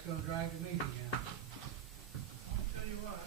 that's gonna drag the meeting out. I'll tell you what.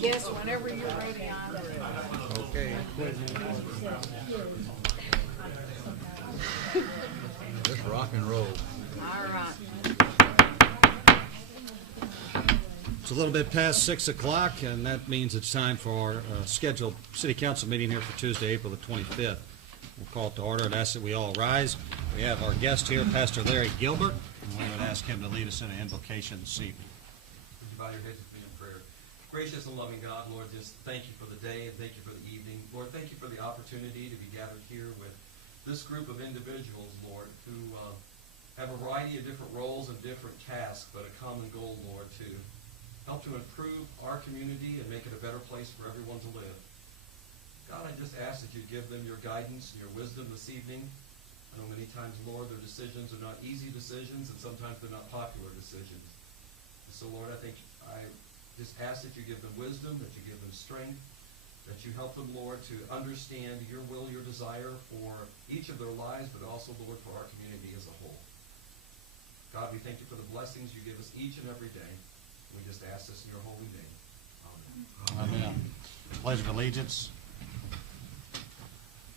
Yes, whenever you're ready, I'm ready. Okay. Let's rock and roll. All right. It's a little bit past 6 o'clock, and that means it's time for our scheduled city council meeting here for Tuesday, April the 25th. We'll call it to order and ask that we all rise. We have our guest here, Pastor Larry Gilbert, and we would ask him to lead us in an invocation this evening. Would you bow your heads with me in prayer? Gracious and loving God, Lord, just thank you for the day and thank you for the evening. Lord, thank you for the opportunity to be gathered here with this group of individuals, Lord, who have a variety of different roles and different tasks, but a common goal, Lord, to help to improve our community and make it a better place for everyone to live. God, I just ask that you give them your guidance and your wisdom this evening. I know many times, Lord, their decisions are not easy decisions, and sometimes they're not popular decisions. And so, Lord, I just ask that you give them wisdom, that you give them strength, that you help them, Lord, to understand your will, your desire for each of their lives, but also, Lord, for our community as a whole. God, we thank you for the blessings you give us each and every day. We just ask this in your holy name. Amen. Amen. Pledge of allegiance.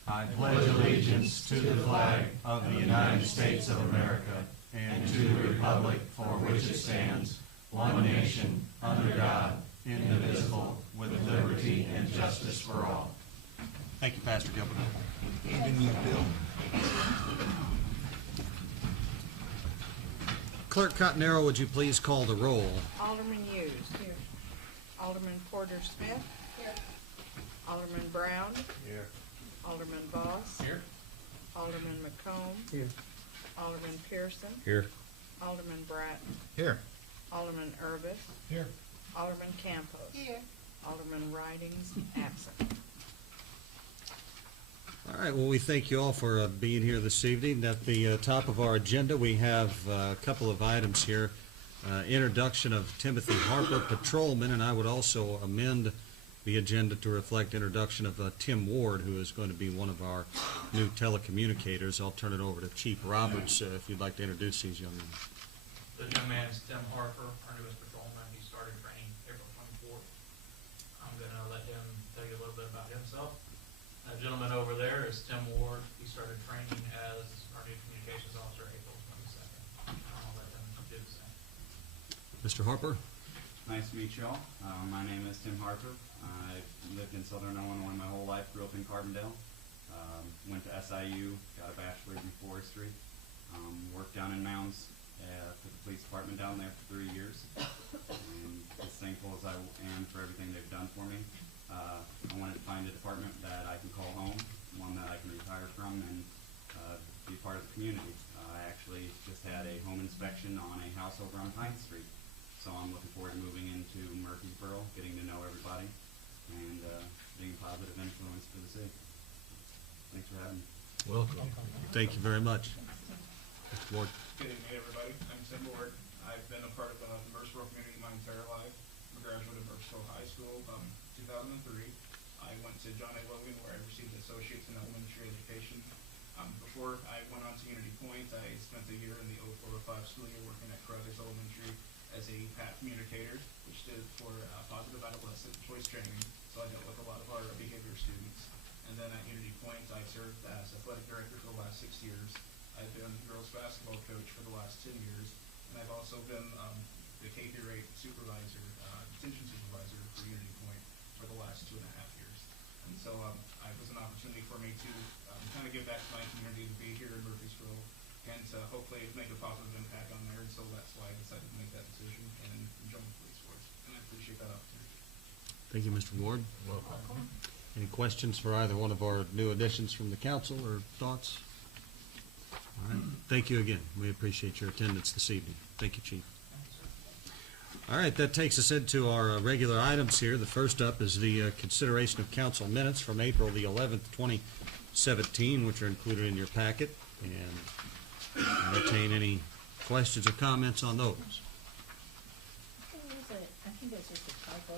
I pledge allegiance to the flag of the United States of America and to the republic for which it stands, one nation, under God, indivisible, with liberty and justice for all. Thank you, Pastor Gilbert. Even you, Bill. Clerk Cottonero, would you please call the roll? Alderman Hughes. Here. Alderman Porter Smith. Here. Alderman Brown. Here. Alderman Voss. Here. Alderman McComb. Here. Alderman Pearson. Here. Alderman Bratton. Here. Alderman Urbis. Here. Alderman Campos. Here. Alderman Ridings, absent. All right, well, we thank you all for being here this evening. At the top of our agenda, we have a couple of items here. Introduction of Timothy Harper, patrolman, and I would also amend the agenda to reflect introduction of Tim Ward, who is going to be one of our new telecommunicators. I'll turn it over to Chief Roberts if you'd like to introduce these young men. The young man is Tim Harper, our newest patrolman. He started training April 24th. I'm going to let him tell you a little bit about himself. That gentleman over there is Tim Ward. He started training as our new communications officer April 22nd. I'll let him do the same. Mr. Harper? Nice to meet you all. My name is Tim Harper. I've lived in Southern Illinois my whole life, grew up in Carbondale. Went to SIU, got a bachelor's in forestry. Worked down in Mounds for the police department down there for 3 years. And as thankful as I am for everything they've done for me, I wanted to find a department that I can call home, one that I can retire from and be part of the community. I actually just had a home inspection on a house over on Pine Street. So I'm looking forward to moving into Murphysboro, getting to know everybody, and being a positive influence for the city. Thanks for having me. Welcome. Thank you very much. Mr. Ward. Good evening, everybody. I'm Tim Ward. I've been a part of the Murphysboro community my entire life. I'm a graduate of Murphysboro High School, 2003. I went to John A. Logan, where I received an associate's in elementary education. Before I went on to Unity Point, I spent a year in the 04-05 school year working at Carruthers Elementary as a PAT communicator, which stood for Positive Adolescent Choice Training. So I dealt with a lot of our behavior students. And then at Unity Point, I served as athletic director for the last 6 years. I've been girls basketball coach for the last 10 years, and I've also been the K-8 supervisor, detention supervisor for Unity Point for the last 2.5 years. And so it was an opportunity for me to kind of give back to my community, to be here in Murphysboro, and to hopefully make a positive impact on there. And so that's why I decided to make that decision and join the police force. And I appreciate that opportunity. Thank you, Mr. Ward. Welcome. Any questions for either one of our new additions from the council or thoughts? All right. Thank you again. We appreciate your attendance this evening. Thank you, Chief. All right, that takes us into our regular items here. The first up is the consideration of council minutes from April the 11th, 2017, which are included in your packet. And entertain any questions or comments on those. I think it's just a typo,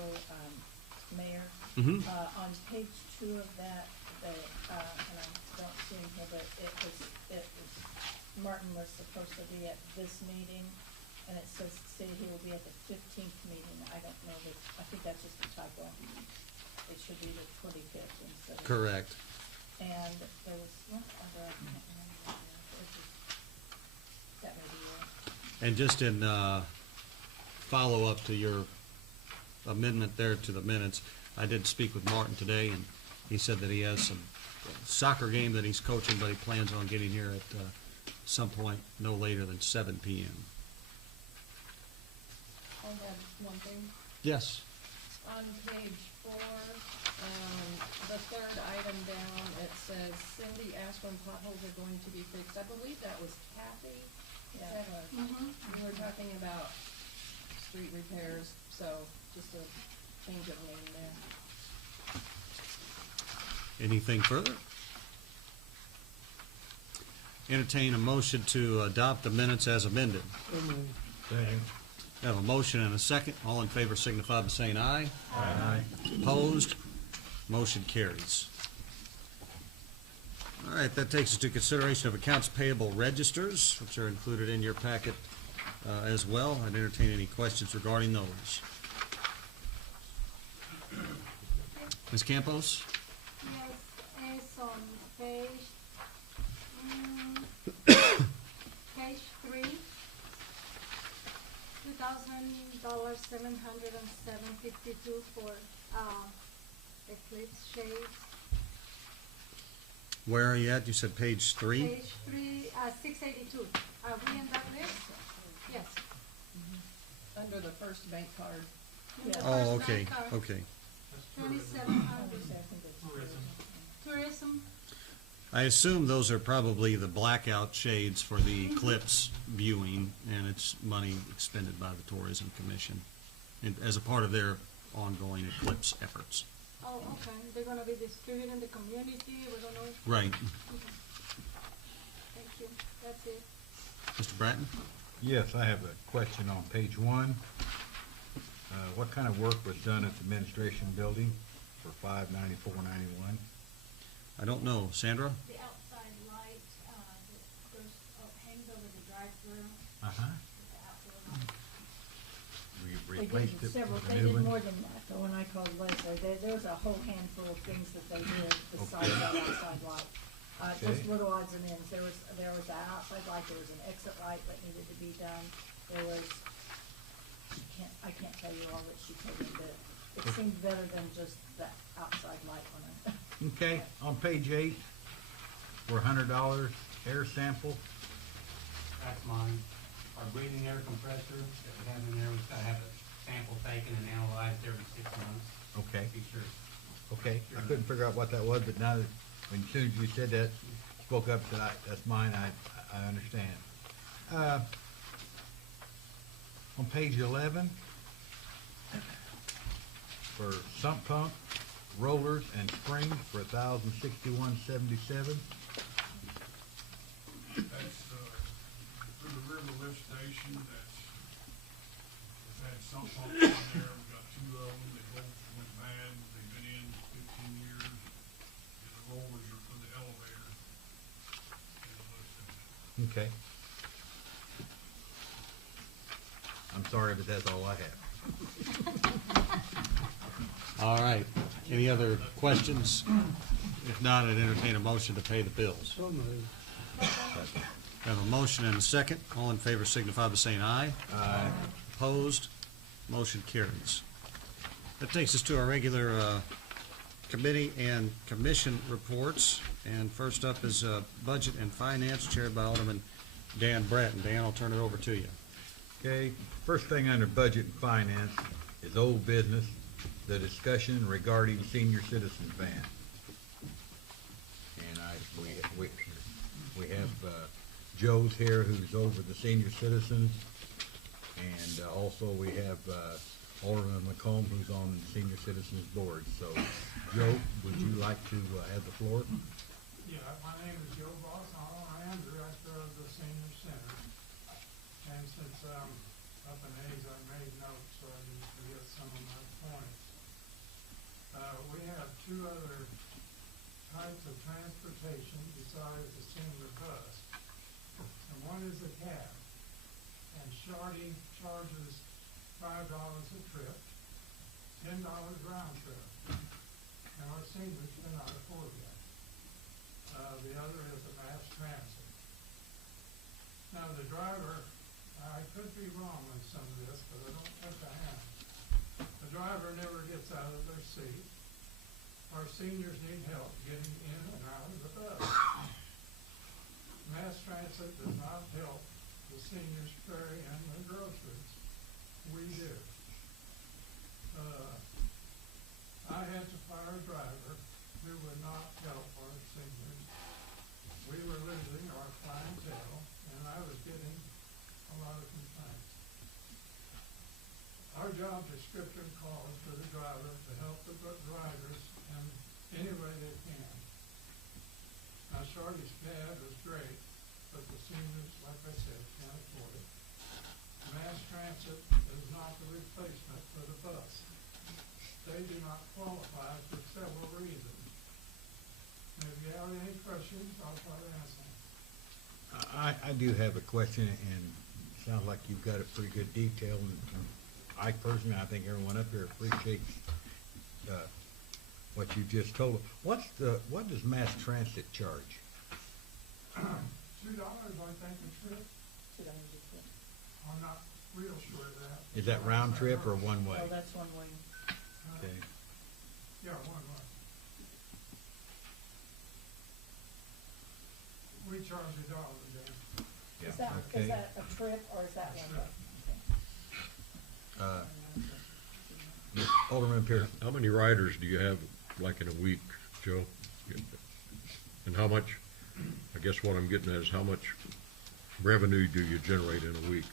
Mayor. Mm-hmm. On page 2 of that, and I don't see him here, but it was Martin was supposed to be at this meeting, and it says city he will be at the 15th meeting. I don't know that, I think that's just a typo. It should be the 25th instead of. Correct. And there was one other, I can't remember. It was just- That may be it. And just in follow-up to your amendment there to the minutes, I did speak with Martin today, and he said that he has some soccer game that he's coaching, but he plans on getting here at some point no later than 7 p.m. I have one thing. Yes. On page 4, the third item down, it says Cindy asked when potholes are going to be fixed. I believe that was Kathy. Is Yeah. that a- We were talking about street repairs, so just a change of name there. Anything further? Entertain a motion to adopt the minutes as amended. Second. Have a motion and a second. All in favor signify by saying aye. Aye. Opposed? Motion carries. All right, that takes us to consideration of accounts payable registers, which are included in your packet as well. I'd entertain any questions regarding those. Ms. Campos? Yes, it's on page 3, $2,000, $707.52 for Eclipse shades. Where are you at? You said page 3? Page 3, 682. Are we in that list? Yes. Under the first bank card. In the Oh, first okay, bank card, okay. 2,700. Tourism. Tourism, I assume those are probably the blackout shades for the eclipse viewing, and it's money expended by the Tourism Commission as a part of their ongoing eclipse efforts. oh, okay, they're gonna be distributed in the community, we're gonna, Right. thank you, that's it. Mr. Bratton? Yes, I have a question on page 1. What kind of work was done at the administration building for $594.91? I don't know. Sandra? The outside light, that goes, hangs over the drive-through, Uh-huh. the outdoor light. We They replaced did it several, with a they new did one? more than that, though, when I called Leslie, there was a whole handful of things that they did besides Okay. that outside light. Just Okay. little odds and ends, there was an outside light, there was an exit light that needed to be done, there was, I can't tell you all that she told me, but it seemed better than just the outside light on it. Okay, on page 8, for $100, air sample. That's mine. Our breathing air compressor that we have in there, we've got to have a sample taken and analyzed every 6 months. Okay, Be sure. okay. I couldn't figure out what that was, but now that, as soon as you said that, spoke up, said, that's mine, I understand. On page 11, for sump pump, rollers, and springs for $1,061.77. That's, for the river lift station, that's, we've had some pumps on there, we got 2 of them, they both went bad, they've been in 15 years. And the rollers are for the elevator. And the lift station. Okay. I'm sorry, but that's all I have. All right. Any other questions? If not, I'd entertain a motion to pay the bills. Have a motion and a second. All in favor signify by saying aye. Aye. Opposed? Motion carries. That takes us to our regular committee and commission reports. And first up is Budget and Finance, chaired by Alderman Dan Bratton. Dan, I'll turn it over to you. Okay, first thing under Budget and Finance is old business, the discussion regarding senior citizens van. And we have Joe's here, who's over the senior citizens, and also we have Alderman McComb, who's on the senior citizens board. So, Joe, would you like to have the floor? Yeah, my name is Joe Boss. I am director of the senior center. And since I'm up in age, I made notes so I didn't forget some of my points. We have 2 other types of transportation besides the senior bus. And one is a cab. and Shorty charges $5 a trip, $10 round trip. And our seniors cannot afford that. The other is a mass transit. Now, the driver, I could be wrong on some of this, but I don't think I am. The driver never gets out of their seat. Our seniors need help getting in and out of the bus. Mass transit does not help the seniors carry in their groceries. We do. I had to fire a driver who would not help our seniors. We were losing our clientele, and I was getting a lot of complaints. Our job description calls for the driver to help the drivers in any way they can. Now, Shorty's cab is great, but the seniors, like I said, can't afford it. Mass transit is not the replacement for the bus. They do not qualify for several reasons. And if you have any questions, I'll try to answer them. I do have a question, and it sounds like you've got a pretty good detail, and I personally, I think everyone up here appreciates what you just told. What does mass transit charge? $2, I think, a trip. $2 a trip. I'm not real sure of that. Is that round trip or one way? Oh, that's one way. Okay. Yeah, one way. We charge $1 then. Is that, Okay. is that a trip or is that one way? Alderman Pearson. How many riders do you have, like, in a week, Joe? And how much, I guess what I'm getting at is how much revenue do you generate in a week?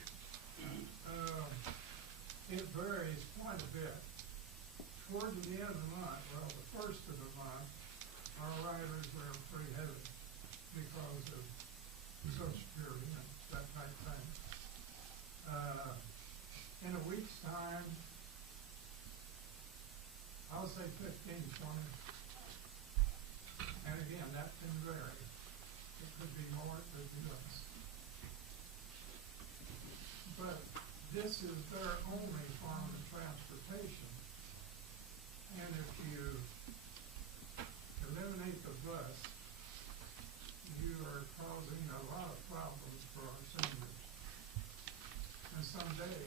It varies quite a bit. Toward the end of the month, well, the first of the month, our riders were pretty heavy because of Social Security and that type of thing. In a week's time, I'll say 15, 20. And again, that can vary. It could be more, it could be less. But this is their only form of transportation. And if you eliminate the bus, you are causing a lot of problems for our seniors. And someday,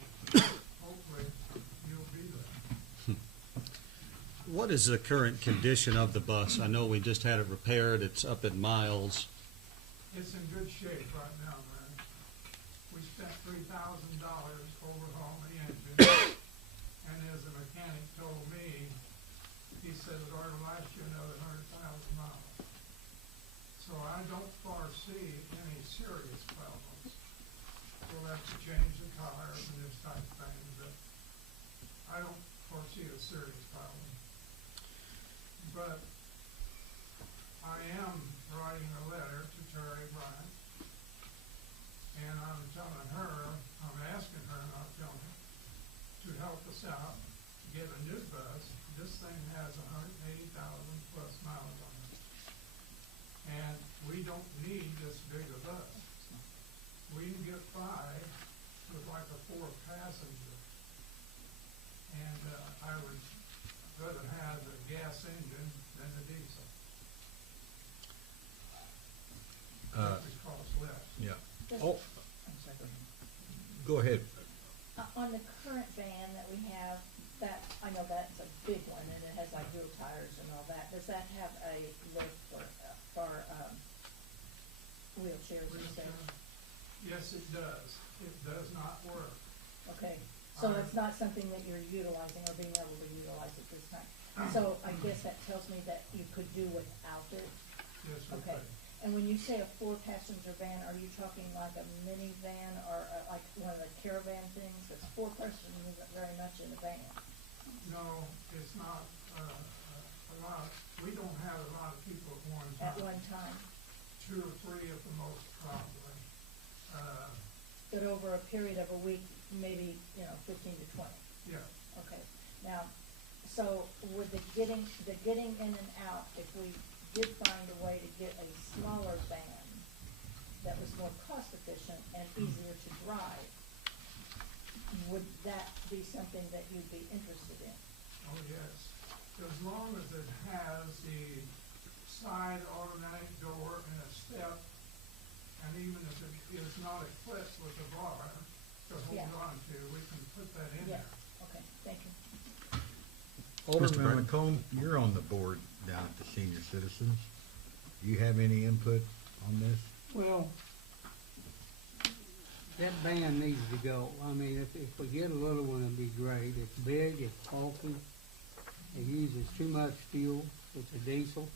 hopefully, you'll be there. What is the current condition of the bus? I know we just had it repaired, it's up in miles. It's in good shape right now, man. We spent $3,000 overhauling the engine, and as the mechanic told me, he said it ought to last you another 100,000 miles. So I don't foresee any serious problems. We'll have to change the tires and this type of thing, but I don't foresee a serious problem. But I am writing a letter to Terry Bryant, and I'm telling her, I'm asking her, not telling her, to help us out, get a new bus. This thing has 180,000 plus miles on it. And we don't need this big a bus. We can get by with like a 4-passenger. And I would rather have a gas engine than a diesel. It costs less. Yeah. Does- Oh, I'm sorry, go go ahead. ahead. On the current van that we have, that, I know that's a big one and it has like dual tires and all that. Does that have a lift for wheelchairs and stuff? Yes, it does. It does not work. Okay, so it's not something that you're utilizing or being able to utilize at this time. So I guess that tells me that you could do without it. Yes, Okay, and when you say a 4-passenger van, are you talking like a minivan or like one of the caravan things? Because 4 persons isn't very much in a van. No, it's not a lot. We don't have a lot of people at one time. At one time, 2 or 3 at the most, probably. but over a period of a week, maybe, 15 to 20. Yeah. Okay, now, so with the getting in and out, if we did find a way to get a smaller van that was more cost efficient and easier to drive, would that be something that you'd be interested in? Oh, yes. As long as it has the side automatic door and a step, and even if it is not equipped with a bar to hold Yeah. on to, we can put that in Yeah, there. okay, thank you. Mr. Alderman Bratton. McComb, you're on the board down at the Senior Citizens. Do you have any input on this? Well, that van needs to go. I mean, if we get a little one, it'd be great. It's big, it's bulky, it uses too much fuel, it's a diesel.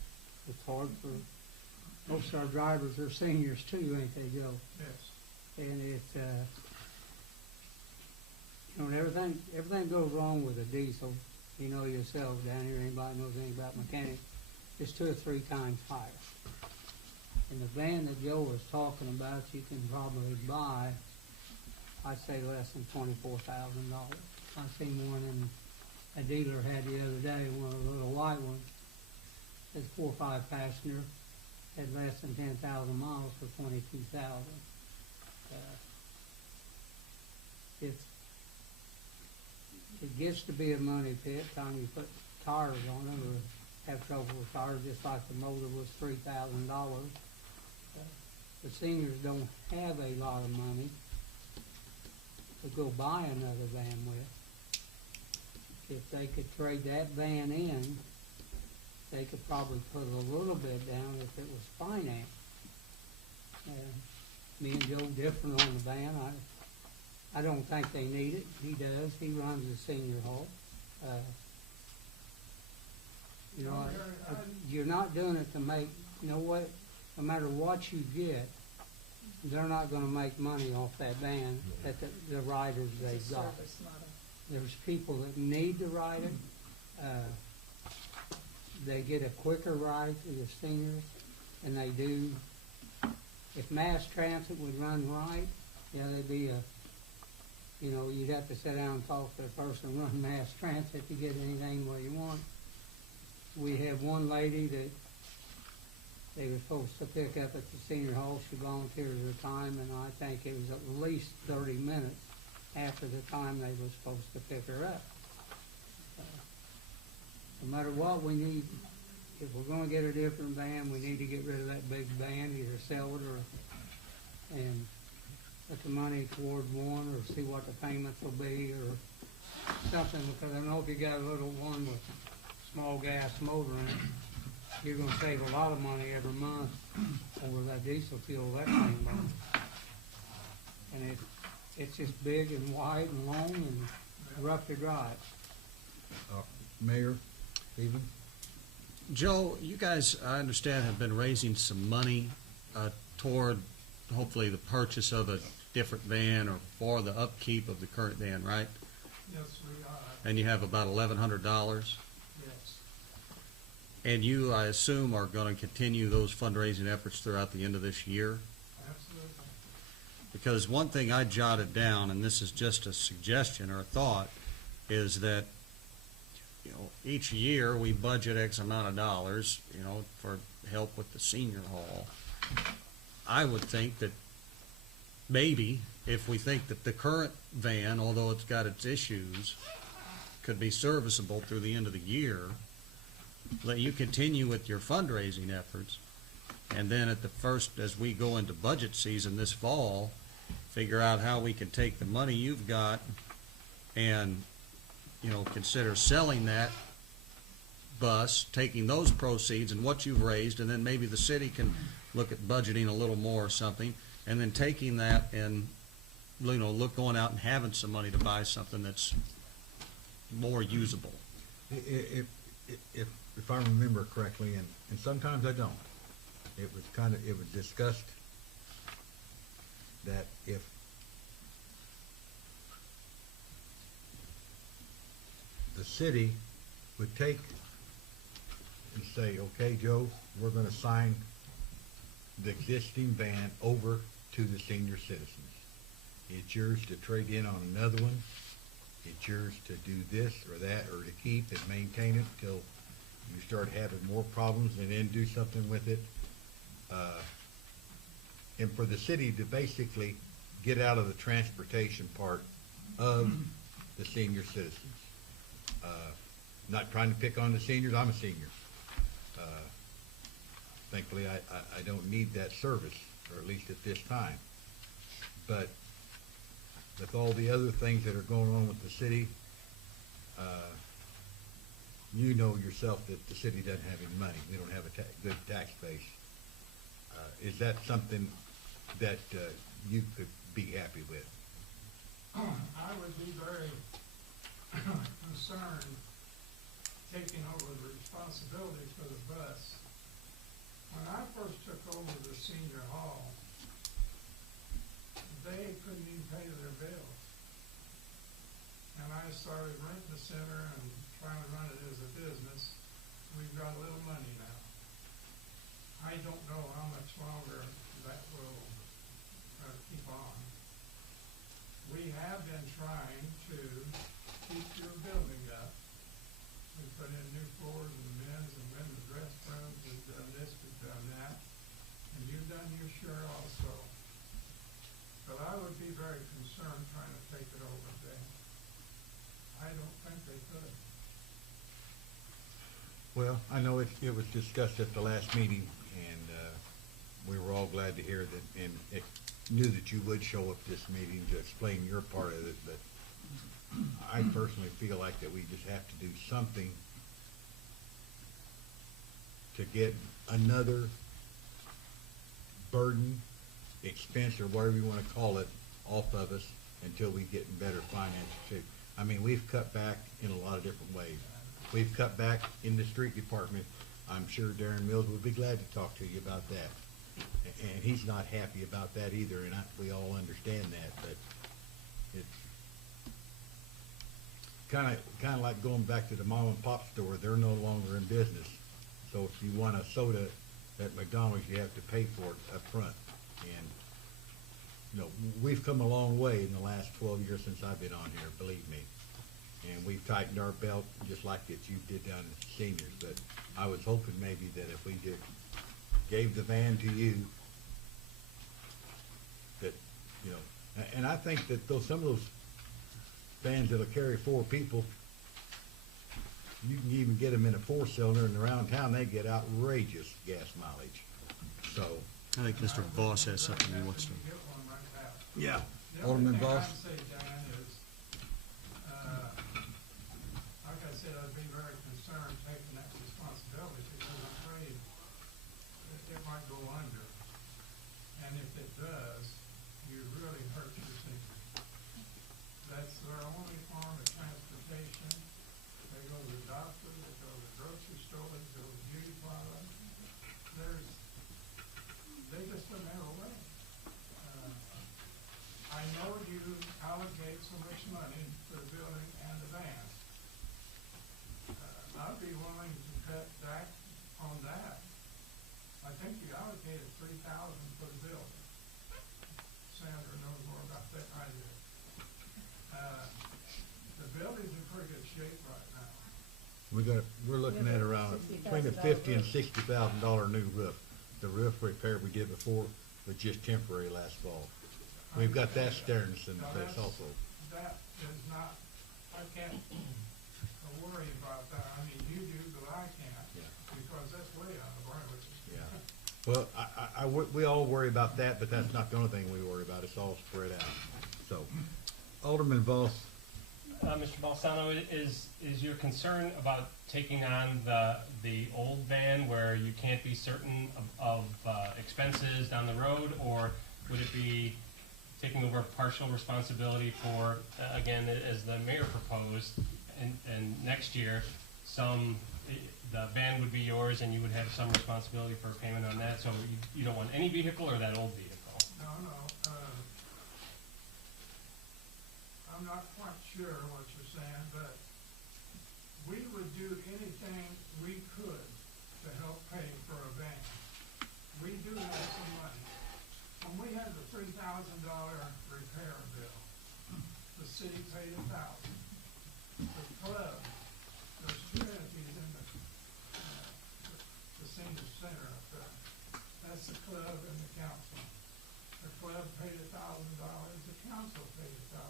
It's hard for, most of our drivers are seniors too, ain't they, Joe? Yes. And it, you know, everything goes wrong with a diesel. You know yourself down here, anybody knows anything about mechanics, it's 2 or 3 times higher. And the van that Joe was talking about, you can probably buy, I'd say less than $24,000. I seen one in a dealer had the other day, one of the little white ones. It's 4 or 5 passenger, had less than 10,000 miles for $22,000. It gets to be a money pit. Time you put tires on it or have trouble with tires, just like the motor was $3,000. The seniors don't have a lot of money to go buy another van with. If they could trade that van in, they could probably put a little bit down if it was financed. Me and Joe different on the van. I don't think they need it. He does. He runs the senior hall. You know, you're not doing it to make, you know what, no matter what you get, they're not gonna make money off that van that the riders they've It's a got. service, not a, There's people that need to ride it. They get a quicker ride to the seniors than they do. If mass transit would run right, yeah, they'd be you know, you'd have to sit down and talk to the person running mass transit to get anything where you want. We have one lady that they were supposed to pick up at the senior hall. She volunteered her time, and I think it was at least 30 minutes after the time they were supposed to pick her up. No matter what, we need, if we're gonna get a different van, we need to get rid of that big van, either sell it or, and put the money toward one, or see what the payments will be, or something, because I know if you got a little one with small gas motor in it, you're gonna save a lot of money every month over that diesel fuel that thing burns. And it's just big and wide and long and rough to drive. Mayor, Stephen? Joe, you guys, I understand, have been raising some money toward hopefully the purchase of a different van or for the upkeep of the current van, right? Yes, we are. And you have about $1,100. Yes. And you, I assume, are going to continue those fundraising efforts throughout the end of this year? Absolutely. Because one thing I jotted down, and this is just a suggestion or a thought, is that, you know, each year we budget X amount of dollars, you know, for help with the senior hall. I would think that maybe if we think that the current van, although it's got its issues, could be serviceable through the end of the year, let you continue with your fundraising efforts, and then at the first, as we go into budget season this fall, figure out how we can take the money you've got and, you know, consider selling that bus, taking those proceeds and what you've raised, and then maybe the city can look at budgeting a little more or something, and then taking that and, you know, going out and having some money to buy something that's more usable. If I remember correctly, and sometimes I don't, it was discussed that if the city would take and say, okay, Joe, we're gonna sign the existing van over to the senior citizens. It's yours to trade in on another one. It's yours to do this or that, or to keep and maintain it till you start having more problems, and then do something with it. And for the city to basically get out of the transportation part of the senior citizens. Not trying to pick on the seniors, I'm a senior. Thankfully, I don't need that service, or at least at this time. But with all the other things that are going on with the city, you know yourself that the city doesn't have any money. We don't have a good tax base. Is that something that you could be happy with? I would be very concerned taking over the responsibility for the bus. When I first took over the senior hall, they couldn't even pay their bills. And I started renting the center and trying to run it as a business. We've got a little money now. I don't know how much longer that will keep on. We have been trying to keep your building up. We put in new floors in the men's and women's restrooms. We've done this, we've done that. And you've done your share also. But I would be very concerned trying to take it over then. I don't think they could. Well, I know it was discussed at the last meeting, and we were all glad to hear that, and knew that you would show up this meeting to explain your part of it, but I personally feel like that we just have to do something to get another burden, expense, or whatever you want to call it, off of us until we get in better finances too. I mean, we've cut back in a lot of different ways. We've cut back in the street department. I'm sure Darren Mills would be glad to talk to you about that. And he's not happy about that either, and we all understand that, but it's kind of like going back to the mom and pop store. They're no longer in business. So if you want a soda at McDonald's, you have to pay for it up front. And, you know, we've come a long way in the last 12 years since I've been on here, believe me. And we've tightened our belt just like that you did down at the seniors. But I was hoping maybe that if we just gave the van to you, that, you know, and I think that some of those vans that'll carry 4 people, you can even get them in a 4-cylinder, and around town they get outrageous gas mileage. So I think Mr. Voss has something he wants to. yeah, The Alderman only thing Voss. I'd say, Dan, is, like I said, I'd be very concerned taking that responsibility because I'm afraid it might go under. And if it does, you really hurt your seniors. That's their only form of transportation. They go to the doctor, they go to the grocery store, they go to beauty parlor. They just don't have a way. I know you allocate so much money for the building and the van. I'd be willing to cut back on that. I think you allocated $3,000 for the building. Sandra knows more about that than I do. The building's in pretty good shape right now. We're looking at around between a $50,000 and $60,000 new roof. The roof repair we did before was just temporary last fall. We've got that staring us in the face also. That is not, I can't worry about that. I mean, you do, but I can't, because that's way out of our league. Yeah. Well, we all worry about that, but that's not the only thing we worry about. It's all spread out. So, Alderman Voss. Mr. Balsano, is your concern about taking on the old van where you can't be certain of expenses down the road, or would it be taking over partial responsibility for, again, as the mayor proposed, and next year, the van would be yours and you would have some responsibility for payment on that, so you don't want any vehicle or that old vehicle? No, I'm not quite sure what you're saying, but we would do anything we could to help pay for a van. We do have some money. When we had the $3,000 repair bill, the city paid $1,000. The club, there's 2 entities in the senior center up there. That's the club and the council. The club paid $1,000, the council paid $1,000.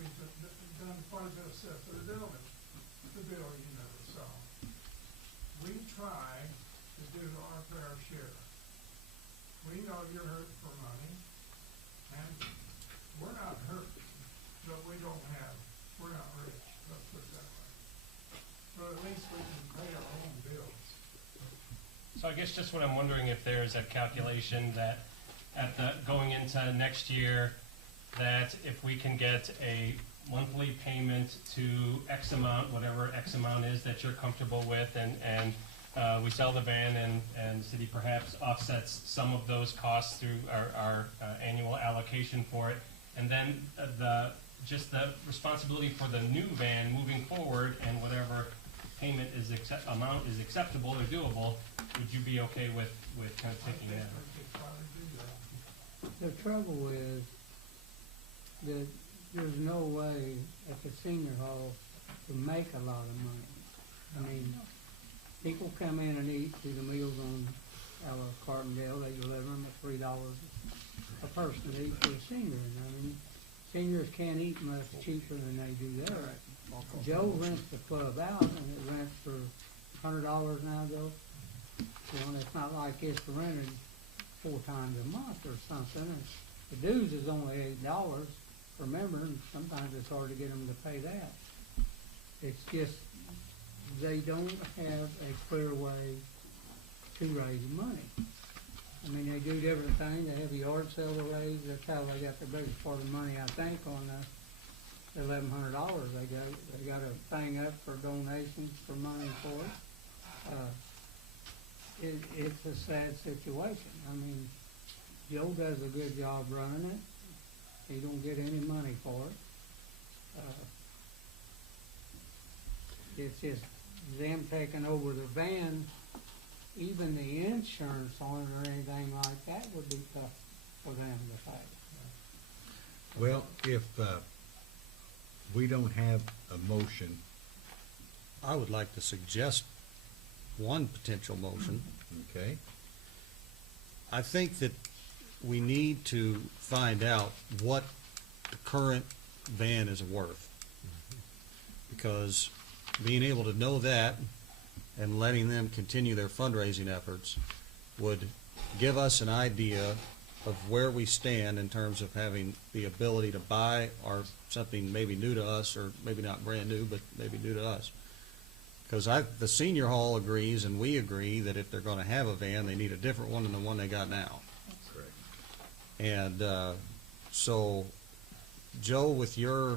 we've done quite a bit of stuff for the building so we try to do our fair share. We know you're hurting for money, and we're not hurting, but we're not rich, let's put it that way. But at least we can pay our own bills. So I guess just what I'm wondering, if there's a calculation that going into next year, that if we can get a monthly payment to X amount, whatever X amount is that you're comfortable with, and we sell the van, and the city perhaps offsets some of those costs through our annual allocation for it, and then just the responsibility for the new van moving forward, and whatever payment amount is acceptable or doable, would you be okay with kind of taking that? The trouble is that there's no way at the senior hall to make a lot of money. I mean, people come in and eat through the meals on Carbondale. They deliver them at $3 a person to eat for a senior. And I mean, seniors can't eat much cheaper than they do there. Joe rents the club out, and it rents for $100 now, Joe. You know, it's not like it's rented 4 times a month or something. And the dues is only $8 per member, and sometimes it's hard to get them to pay that. It's just they don't have a clear way to raise money. I mean, they do different things. They have a yard sale to raise. That's how they got the biggest part of the money, I think, on the $1,100. They got a thing up for donations for money for it. It's a sad situation. I mean, Joe does a good job running it. He don't get any money for it. It's just them taking over the van. Even the insurance on it or anything like that would be tough for them to pay. Well, if we don't have a motion, I would like to suggest one potential motion. okay, I think that we need to find out what the current van is worth. Because being able to know that and letting them continue their fundraising efforts would give us an idea of where we stand in terms of having the ability to buy or something maybe new to us, or maybe not brand new, but maybe new to us. Because the senior hall agrees, and we agree, that if they're going to have a van, they need a different one than the one they got now. correct. And so, Joe, with your,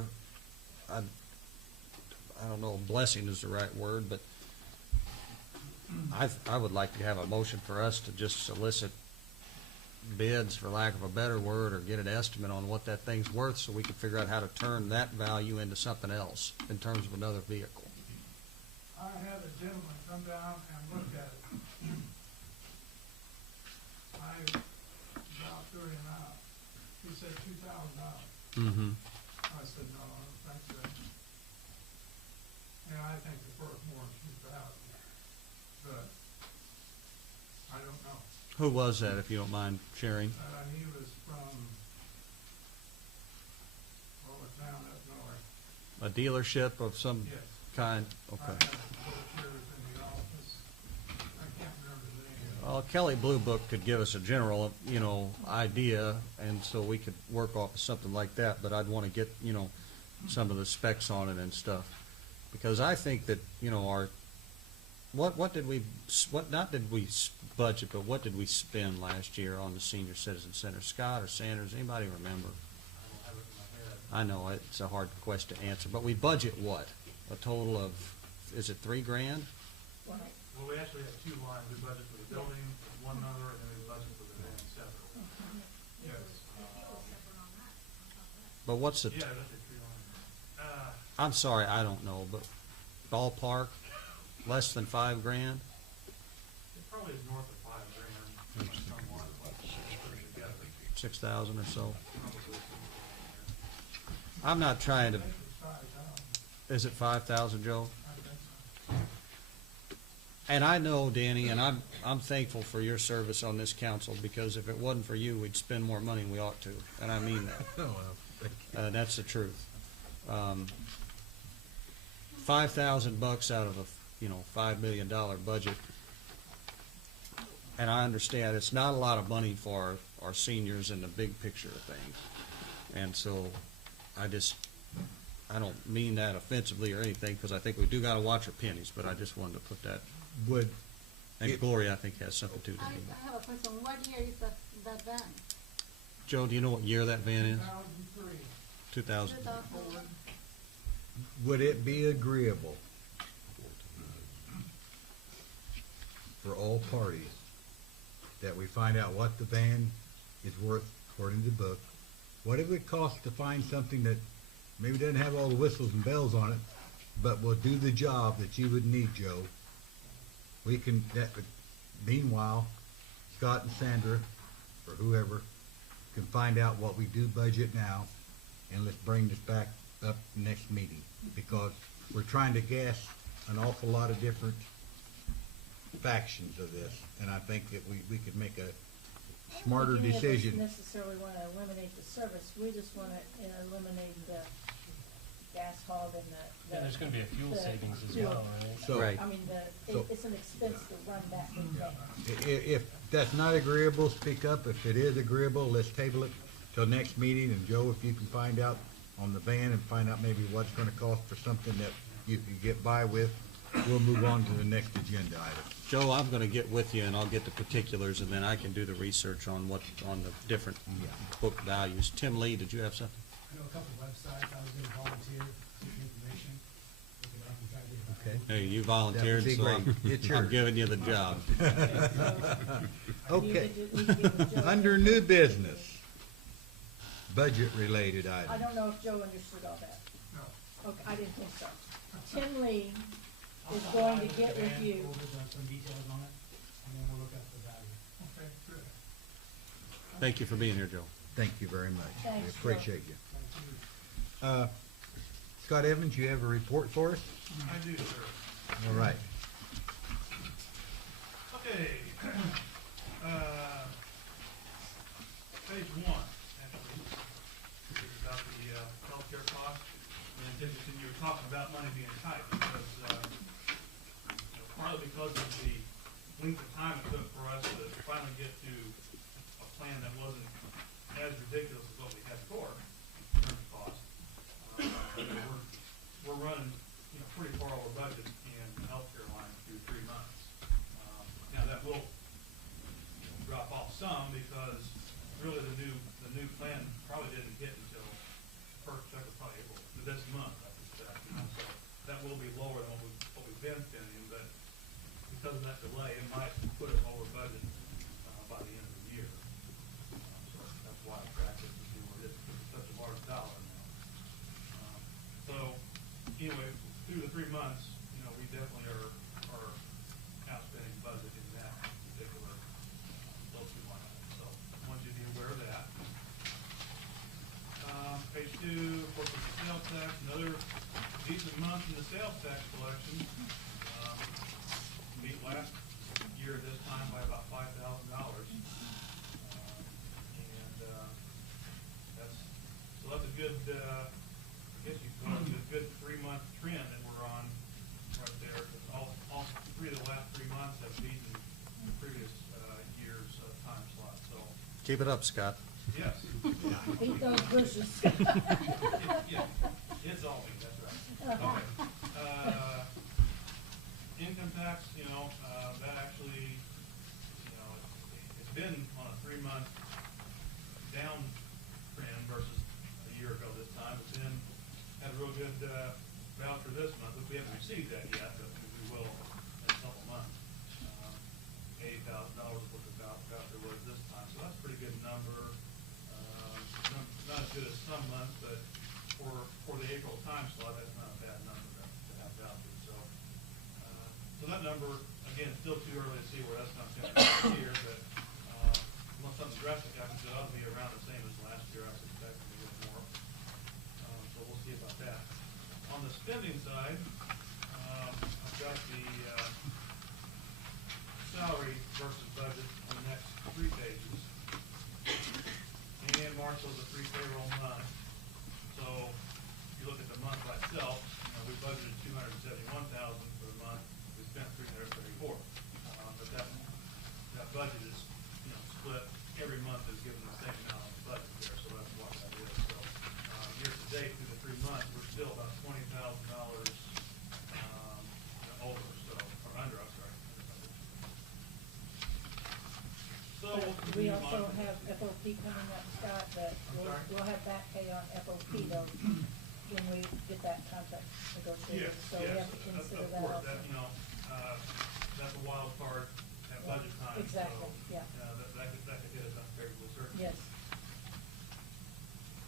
I don't know, blessing is the right word, but I would like to have a motion for us to just solicit bids, for lack of a better word, or get an estimate on what that thing's worth, so we can figure out how to turn that value into something else in terms of another vehicle. I had a gentleman come down and look at it. I brought to him out. He said $2,000. Mm-hmm. I said, no, I don't think so. And I think it's worth more than $2,000. But I don't know. Who was that, if you don't mind sharing? He was from, a town up north. A dealership of some Yes. kind? I Okay. have the brochures in the office. I can't remember the name. Well, Kelly Blue Book could give us a general, idea, and so we could work off of something like that, but I'd want to get, some of the specs on it and stuff. Because I think that, what did we budget, but what did we spend last year on the Senior Citizen Center? Scott or Sanders, anybody remember? I don't have it in my head. I know, it's a hard question to answer, but we budget what? A total of, is it $3,000? Well, we actually have 2 lines. We budget for the building, one number, and then we budget for the van separately. Yes. But what's the, Yeah, that's a 3 line. I'm sorry, I don't know, but ballpark, less than $5,000? It probably is north of $5,000, somewhat, together. 6,000 or so? Probably. I'm not trying to, I think it's 5,000. is it 5,000, Joe? I think so. And I know, Danny, and I'm thankful for your service on this council, because if it wasn't for you, we'd spend more money than we ought to, and I mean that. That's the truth. $5,000 out of a, $5 million budget. And I understand it's not a lot of money for our seniors in the big picture of things. And so I don't mean that offensively or anything, because I think we do gotta watch our pennies, but I just wanted to put that. Would, And It- Gloria, I think, has something to do. I have a question. What year is that van? Joe, do you know what year that van is? 2003. 2000. 2004. would it be agreeable for all parties that we find out what the van is worth according to the book? What it would cost to find something that maybe doesn't have all the whistles and bells on it, but will do the job that you would need, Joe? Meanwhile, Scott and Sandra, or whoever, can find out what we do budget now, and let's bring this back up next meeting, because we're trying to guess an awful lot of different factions of this, and I think that we could make a smarter Any of us decision. necessarily wanna eliminate the service, we just wanna eliminate the gas hog and the. Yeah, there's gonna be a fuel the savings as fuel. well, right? So, Right. I mean, So- it's an expense to run that big van. if that's not agreeable, speak up. If it is agreeable, let's table it till next meeting, and Joe, if you can find out on the van and find out maybe what it's gonna cost for something that you can get by with, we'll move on to the next agenda item. Joe, I'm gonna get with you and I'll get the particulars, and then I can do the research on the different book values. Tim Lee, did you have something? I know a couple websites, I was gonna volunteer, get information, look it up and try to get it. Okay. Hey, you volunteered, That would be so I'm, great. It's I'm yours. giving you the job. Okay, We could give Joe- under new business, budget-related I items. don't know if Joe understood all that. No. Okay, I didn't think so. Tim Lee is going to get with you. We'll get some details on it, and then we'll look at the value. Okay, good. Thank you for being here, Joe. Thank you very much. We Thanks, Joe. appreciate you. Thank you. Scott Evans, you have a report for us? I do, sir. All right. Okay, page one, actually, is about the, healthcare cost. And Dickinson, you were talking about money being tight, because, partly because of the length of time it took for us to finally get to a plan that wasn't as ridiculous as what we had before, in terms of cost. We're running, pretty far over budget in the healthcare line through 3 months. Now, that will drop off some, because really the new plan probably didn't hit until first, second, probably April, this month, I suspect. So that will be lower than what we've been spending, but because of that delay, it might put us over budget by the end of the year. So that's why I tracked it to see what it is, because it's such a large dollar amount. So anyway, through the 3 months, we definitely are outspending budget in that particular, those two line items. So I want you to be aware of that. Page two, of course, is the sales tax, another decent month in the sales tax collection. Beat last year this time by about $5,000. That's a good, I guess you could call it a good 3-month trend that we're on right there. 'Cause all 3 of the last 3 months have beaten the previous year's time slot, so, Keep it up, Scott. yes. Beat those bushes. Yeah, it's all me, that's right. Okay. Income tax, that actually, it's been on a 3-month down trend versus a year ago this time, but then had a real good voucher this month, which we haven't received that yet, but we will in a couple months. $80,000 is what the voucher was this time, so that's a pretty good number. Not as good as some months, but for the April time slot, that's not a bad number to have vouchers. So that number, again, it's still too early to see where that's not going to be this year, but unless something drastic happens, it ought to be around the same as last year, I suspect, maybe a little more. So we'll see about that. On the spending side, I've got the salary versus budget on the next 3 pages. And March was a 3 payroll month. So if you look at the itself, we budgeted $271,000 for the month, we spent $334,000. But that budget is, split, every month is given the same amount of budget there, so that's why that is. So, year to date through the 3 months, we're still about $20,000, over, so, or under, I'm sorry. So, But we'll we continue also on. have FOP coming up, Scott, that sorry? we'll have back pay on FOP though, when we get that contract negotiated. Yes, So we yes, have to consider of that course, also. That's a wild card at budget time, so. Exactly, yeah. That could hit us unfavorably, certainly. Yes.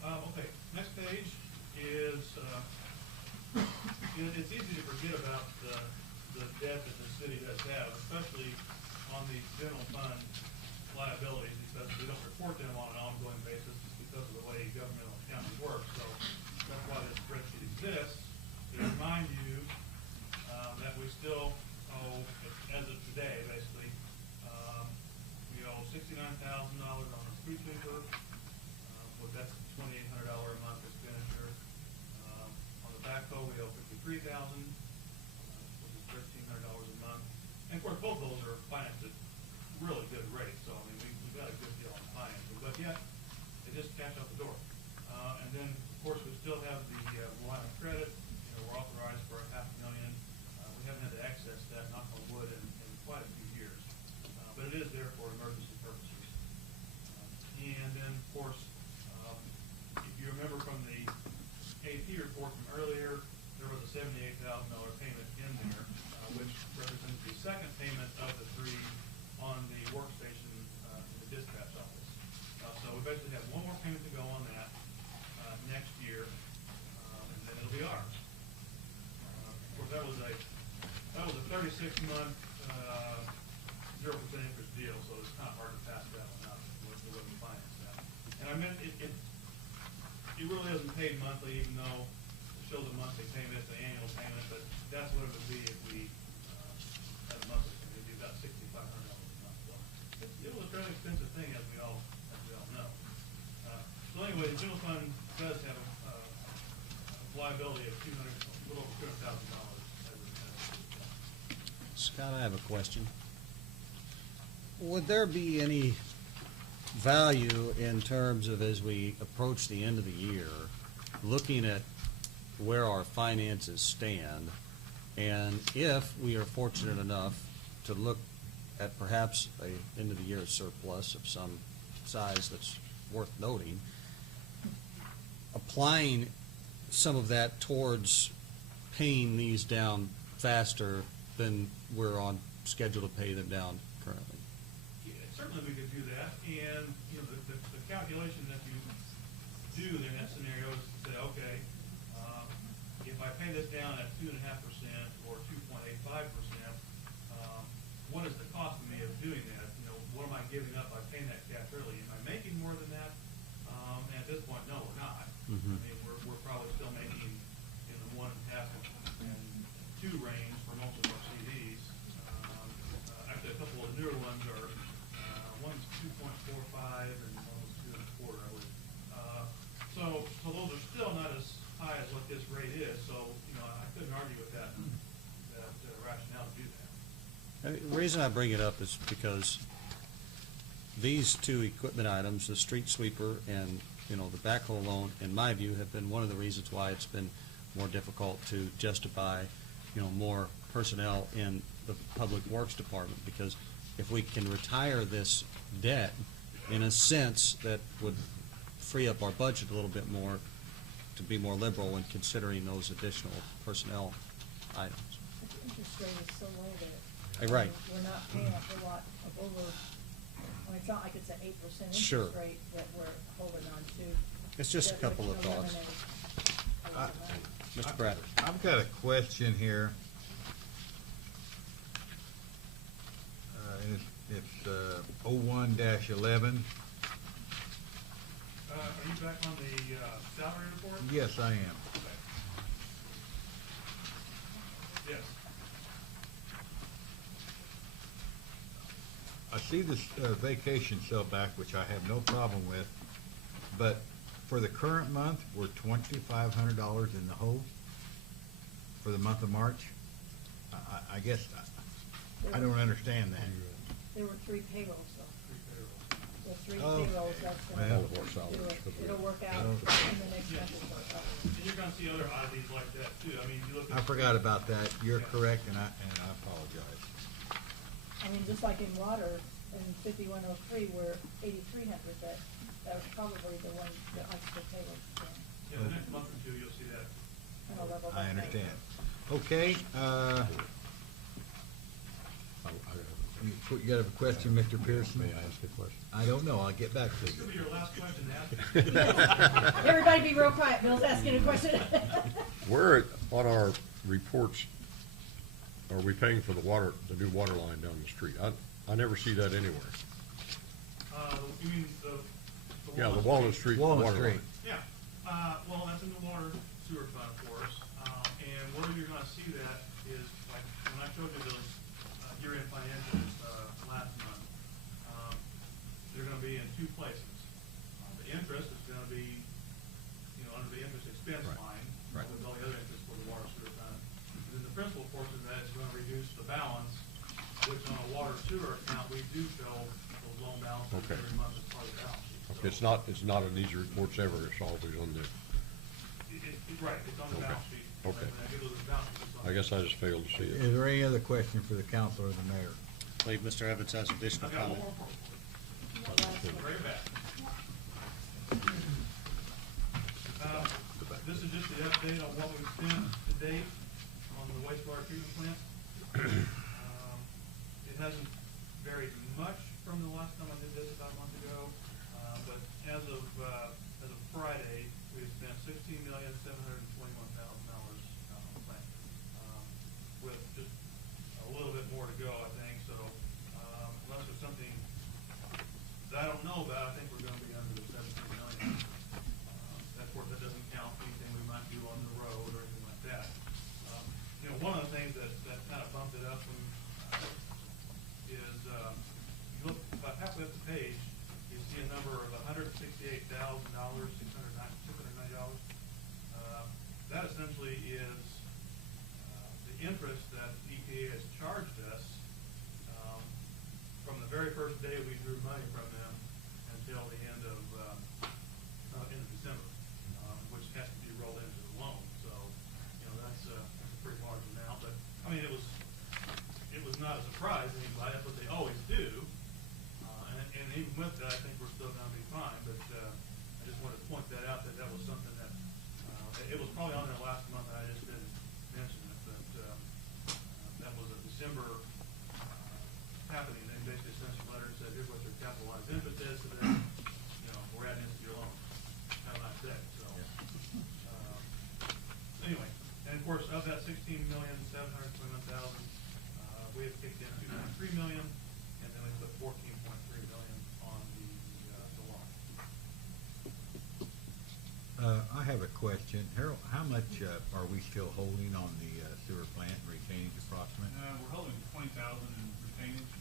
Okay, next page is, it's easy to forget about the debt that the city does have, especially on the general fund liabilities, because we don't report them on an ongoing basis just because of the way governmental accounting works. So that's why this spreadsheet exists, to remind you that we still owe, as of today, basically, we owe $69,000 on the street sweeper. That's $2,800 a month expenditure. On the backhoe, we owe $53,000, which is $1,300 a month. And of course, both those are financed at really good rates, so I mean, we got a good deal on financing, but yet, they just cash out the door. And then, of course, we still have the line of credit, we're authorized for $500,000. We haven't had to access that, knock on wood, in quite a few years. But it is there for emergency purposes. And then, of course, if you remember from the AP report from earlier, there was a $78,000 payment in there, which represents the second payment of the 3 on the workstation in the dispatch office. So we basically have one more payment to go on that next year, and then it'll be ours. Of course, that was a 36-month 0% interest deal, so it's kind of hard to pass that one up the way we finance that. And I meant it really isn't paid monthly, even though it shows a monthly payment, it's an annual payment, but that's what it would be if we had a monthly payment. It'd be about $6,500 a month. So it was a fairly expensive thing, as we all know. So anyway, the general fund does have a liability of a little over $200,000. Scott, I have a question. Would there be any value in terms of, as we approach the end of the year, looking at where our finances stand, and if we are fortunate enough to look at perhaps a end of the year surplus of some size that's worth noting, applying some of that towards paying these down faster than we're on schedule to pay them down currently? Yeah, certainly we could do that, and the calculation that you do in that scenario is to say, okay, if I pay this down at 2.5% or 2.85%, what is the cost of me of doing that? What am I giving up by paying that cash early? Am I making more than that? And at this point, no, we're not. Mm-hmm. I mean, we're probably still making in the 1.5 and 2 range for most of our CDs. Actually, a couple of the newer ones are, one's 2.45 and one was 2.25, I believe. So those are still not as high as what this rate is. So I couldn't argue with that rationale to do that. The reason I bring it up is because these 2 equipment items, the street sweeper and the backhoe loan, in my view, have been one of the reasons why it's been more difficult to justify more personnel in the public works department, because if we can retire this debt in a sense that would free up our budget a little bit more to be more liberal when considering those additional personnel items. The interest rate is so low that. Right. We're not paying a whole lot of over, it's not like it's an 8% Sure. interest rate that we're holding on to. It's just a That couple would of thoughts. eliminate a lot of money. Mr. Bradley. I've got a question here. And it's 01-11. Are you back on the salary report? Yes, I am. Okay. Yes. I see this vacation sellback, which I have no problem with, but for the current month, we're $2,500 in the hole. for the month of March? I guess, I don't understand that. There were 3 payrolls, though. The 3 Oh. payrolls, that's Well, gonna works out. do it. It'll work out in the next month or so. And you're gonna see other oddities like that too. I mean, you look at. I forgot about that. You're correct, and I apologize. I mean, just like in water, in 5103, we're 8,300, that was probably the one that likes the payroll. Yeah, the next month or two, you'll see that. On a level I like that. understand. Okay, you got a question, Mr. Pearson? May I ask a question? I don't know. I'll get back to This will be you. your last question to ask. Everybody be real quiet. Bill's asking a question. Where on our reports are we paying for the new water line down the street? I never see that anywhere. You mean the Yeah, the Walnut Street water Walnut Street. line. Yeah, well, that's in the water sewer fund for us, and where you're gonna see that is, like, when I showed you those, year-end financials, last month, they're gonna be in 2 places. The interest is gonna be, under the interest expense Right. line, Right. with all the other interest for the water sewer fund. And then the principal portion of that is gonna reduce the balance, which on a water sewer account, we do show those loan balances Okay. every month as part of the balance sheet. Okay, it's not in these reports ever, it's always on the, Right, it's on the Okay. balance sheet. Okay. When I give those balance sheets, it's on I the- guess I just failed to see Is it. there any other question for the council or the mayor? I believe Mr. Evans has additional I've got one comment. more report. Very bad. This is just the update on what we've spent to date on the wastewater treatment plant. It hasn't varied much from the last time I did this about a month ago, but as of Friday, we have spent $16,721,000 on the plant, with just a little bit more to go, I think. So unless there's something that I don't know about, I think we're going to be under the 17 million. Of course, that doesn't count anything we might do on the road or anything like that. One of the things that kind of bumped it up is you look about halfway up the page, you see a number of $168,000, $690. That essentially is the interest that EPA has charged us from the very first day we drew money from them until the end of December, which has to be rolled into the loan. So, that's a pretty large amount. But I mean, it was not a surprise to anybody. That's what they always do. And even with that, I think we're still going to be fine. But I just wanted to point that out, that was something that it was probably on there last month. I just didn't mention it, but that was a December happening. They basically sent us a letter and said, here's what your capitalized interest is today. We're adding this to your loan. Kind of nice day. So anyway, and of course, of that $16,721,000, we have kicked in $2.3 million, and then we put $14.3 million on the loan. I have a question. Harold, how much are we still holding on the sewer plant retainage approximate? We're holding 20,000 in retainage,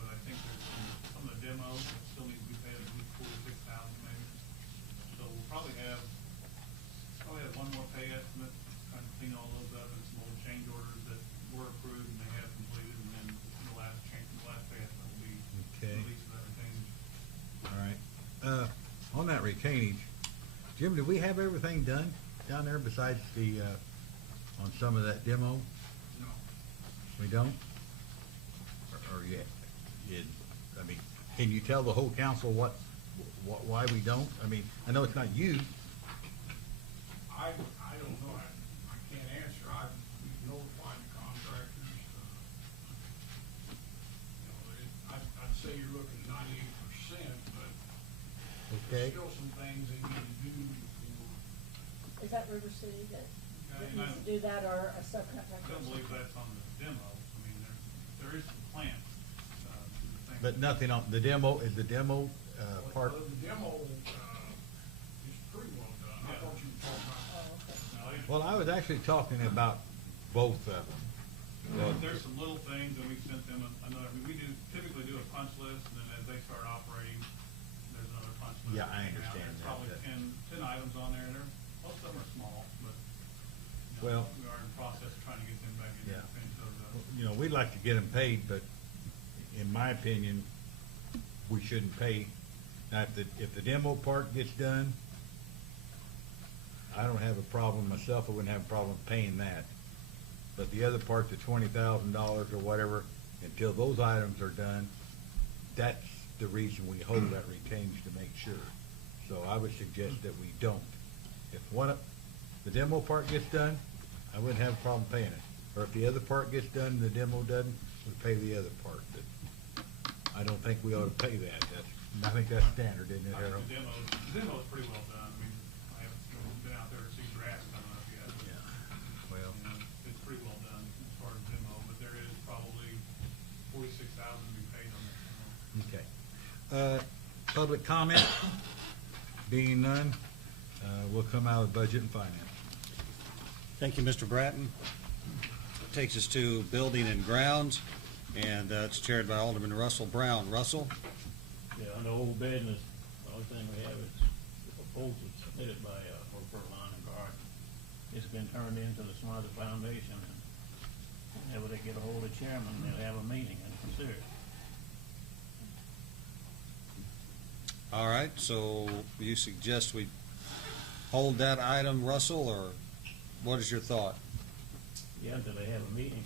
but I think there's some of the demos that still need to be paid, at least 46,000 maybe. So we'll probably have one more pay estimate, trying to clean all those up, and some old change orders that were approved and they have completed, and then the last pay estimate will be Okay. released for that retainage. All right. On that retainage, Jim, do we have everything done down there besides on some of that demo? No. We don't? Or yet? I mean, can you tell the whole council why we don't? I mean, I know it's not you. I don't know. I can't answer. I've notified the contractors. I'd say you're looking 98%, but Okay. there's still some things they need to do before. Is that River City that I needs to do that, or a I subcontractor? don't believe that's on the demo. I mean, there is some plans. But nothing on the demo, is the demo part? The demo is pretty well done. I thought you were talking about. Well, I was actually talking about both of them. There's some little things, and we sent them another, we typically do a punch list, and then as they start operating, there's another punch list. Yeah, I that came out. understand There's that. probably 10 items on there, and most of them are small, but, Well- we are in we'd like to get them paid, but in my opinion, we shouldn't pay. Now, if the demo part gets done, I don't have a problem myself, I wouldn't have a problem paying that. But the other part, the $20,000 or whatever, until those items are done, that's the reason we hold that retainage to make sure. So I would suggest that we don't. If the demo part gets done, I wouldn't have a problem paying it. Or if the other part gets done and the demo doesn't, we pay the other part. But I don't think we ought to pay that. I think that's standard, isn't it, Harold? The demo's pretty well done. I mean, I haven't been out there to see grass coming up yet. Yeah. Well, You know, it's pretty well done as far as demo, but there is probably 46,000 to be paid on that demo. okay. Public comment? Being none, we'll come out of budget and finance. Thank you, Mr. Bratton. Takes us to Building and Grounds, and it's chaired by Alderman Russell Brown. Russell? Yeah, under old business, the only thing we have is the proposal submitted by Murphysboro Lawn and Garden. It's been turned into the Smother Foundation, and whenever they get a hold of the chairman, they'll have a meeting and consider it. All right, so you suggest we hold that item, Russell, or what is your thought? Yeah, until they have a meeting.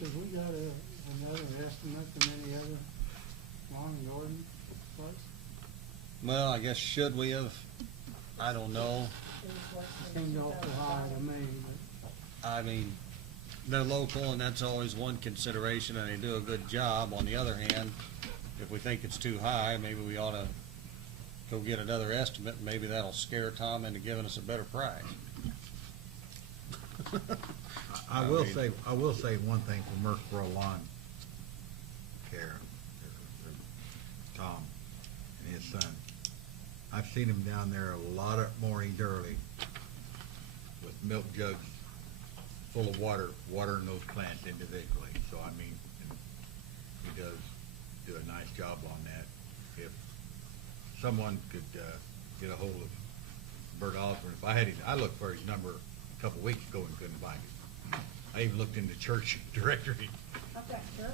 Have we got another estimate from any other lawn and garden place? Well, I guess should we have? I don't know. Seemed awful high to me, but I mean, they're local, and that's always one consideration, and they do a good job. On the other hand, if we think it's too high, maybe we ought to go get another estimate, and maybe that'll scare Tom into giving us a better price. I will say one thing for Murphysboro Lawn Care, or Tom and his son. I've seen him down there a lot of mornings early with milk jugs full of water, watering those plants individually. So I mean, he does do a nice job on that. If someone could get a hold of Bert Osborne, if I had his, I looked for his number a couple weeks ago and couldn't find it. I even looked in the church directory. I've got Sherwin,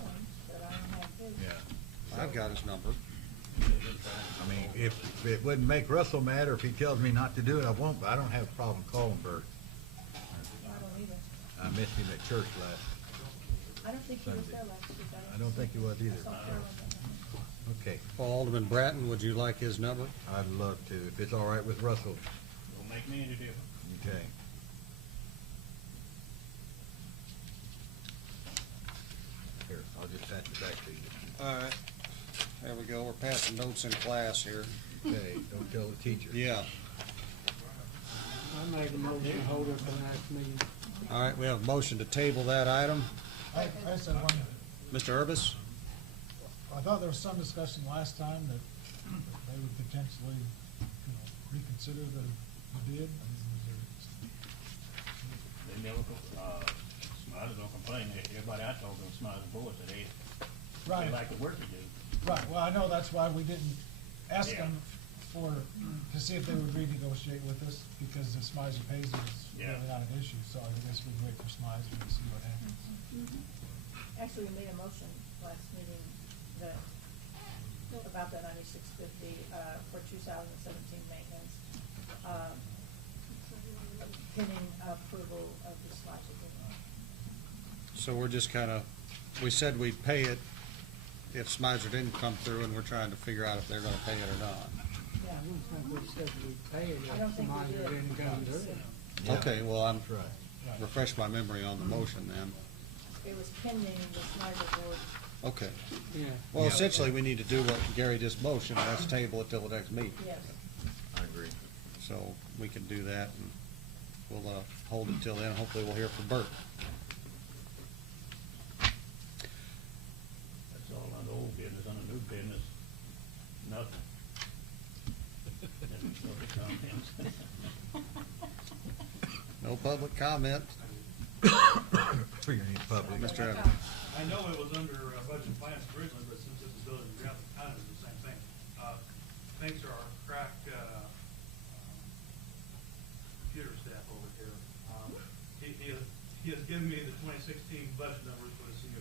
but I don't have his. Yeah. I've got his number. I mean, if it wouldn't make Russell mad, or if he tells me not to do it, I won't, but I don't have a problem calling Bert. I don't either. I missed him at church last. I don't think he was Sunday. there last week. I don't think he was either. I saw Sherwin. Okay, Alderman Bratton, would you like his number? I'd love to, if it's all right with Russell. Don't make me any difference. Okay. Here, I'll just pass it back to you. All right. There we go. We're passing notes in class here. Okay, don't tell the teacher. Yeah. I made a motion to hold it for the next meeting. All right, we have a motion to table that item. I said one, Mr. Urbis? I thought there was some discussion last time that they would potentially, reconsider the bid. I mean, They never, Smiley's don't complain. Everybody I talked to, Smiley's board, said they Right. like the work you do. Right, well, I know that's why we didn't ask Yeah. them to see if they would renegotiate with us, because the Smizer pays is Yeah. really not an issue, so I guess we'd wait for Smizer to see what happens. Actually, we made a motion last meeting that, about the 9650, for 2017 maintenance, pending approval of the SMICE agreement. So we're just kind of, we said we'd pay it if Smizer didn't come through, and we're trying to figure out if they're going to pay it or not. Yeah. I don't think we said we'd pay it I don't if think we Smizer did. didn't come through. Yeah. Okay, well, I'm, That's right. refresh my memory on the motion then. It was pending the SMICE board. Okay. Yeah. Well, Yeah. essentially, we need to do what Gary just motioned, and that's table it till the next meeting. Yes. I agree. So we can do that, and we'll hold it till then. Hopefully, we'll hear from Bert. That's all on the old business. On the new business, nothing. And no comments. No public comment. For your needs public. Mr. Evans. I know it was under budget plans originally, but since this is building and ground, it's kind of the same thing. Thanks to our crack computer staff over here, he has given me the 2016 budget numbers, but it's in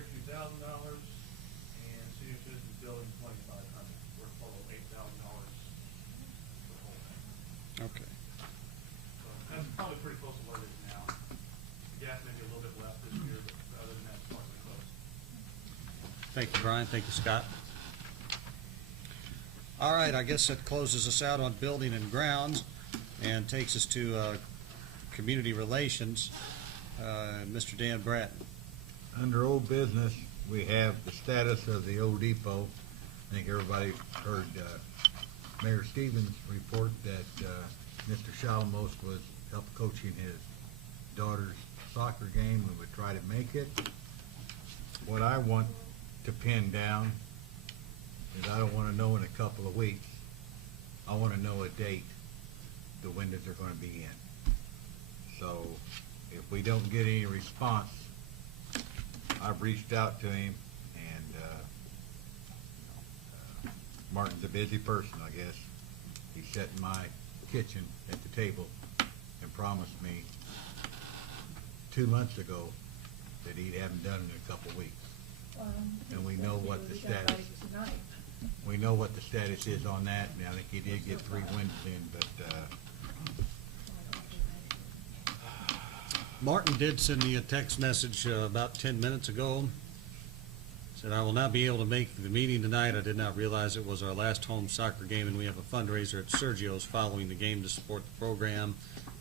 repair $2,000, and senior citizens building $2,500, for a total of $8,000 for the whole thing. Okay. So that's probably pretty close to what it is now. Gas may be a little bit less this year, but other than that, it's probably close. Thank you, Brian. Thank you, Scott. All right, I guess that closes us out on building and grounds and takes us to community relations. Mr. Dan Bratton. Under old business, we have the status of the old depot. I think everybody heard Mayor Stevens report that Mr. Shalamos was help coaching his daughter's soccer game and would try to make it. What I want to pin down is I don't want to know in a couple of weeks. I want to know a date the windows are going to be in. So if we don't get any response, I've reached out to him, and Martin's a busy person, I guess. He sat in my kitchen at the table and promised me 2 months ago that he'd have them done in a couple of weeks. And we know what the status. We know what the status is on that, and I think he did get 3 windows in, but Martin did send me a text message about 10 minutes ago. Said, I will not be able to make the meeting tonight. I did not realize it was our last home soccer game, and we have a fundraiser at Sergio's following the game to support the program.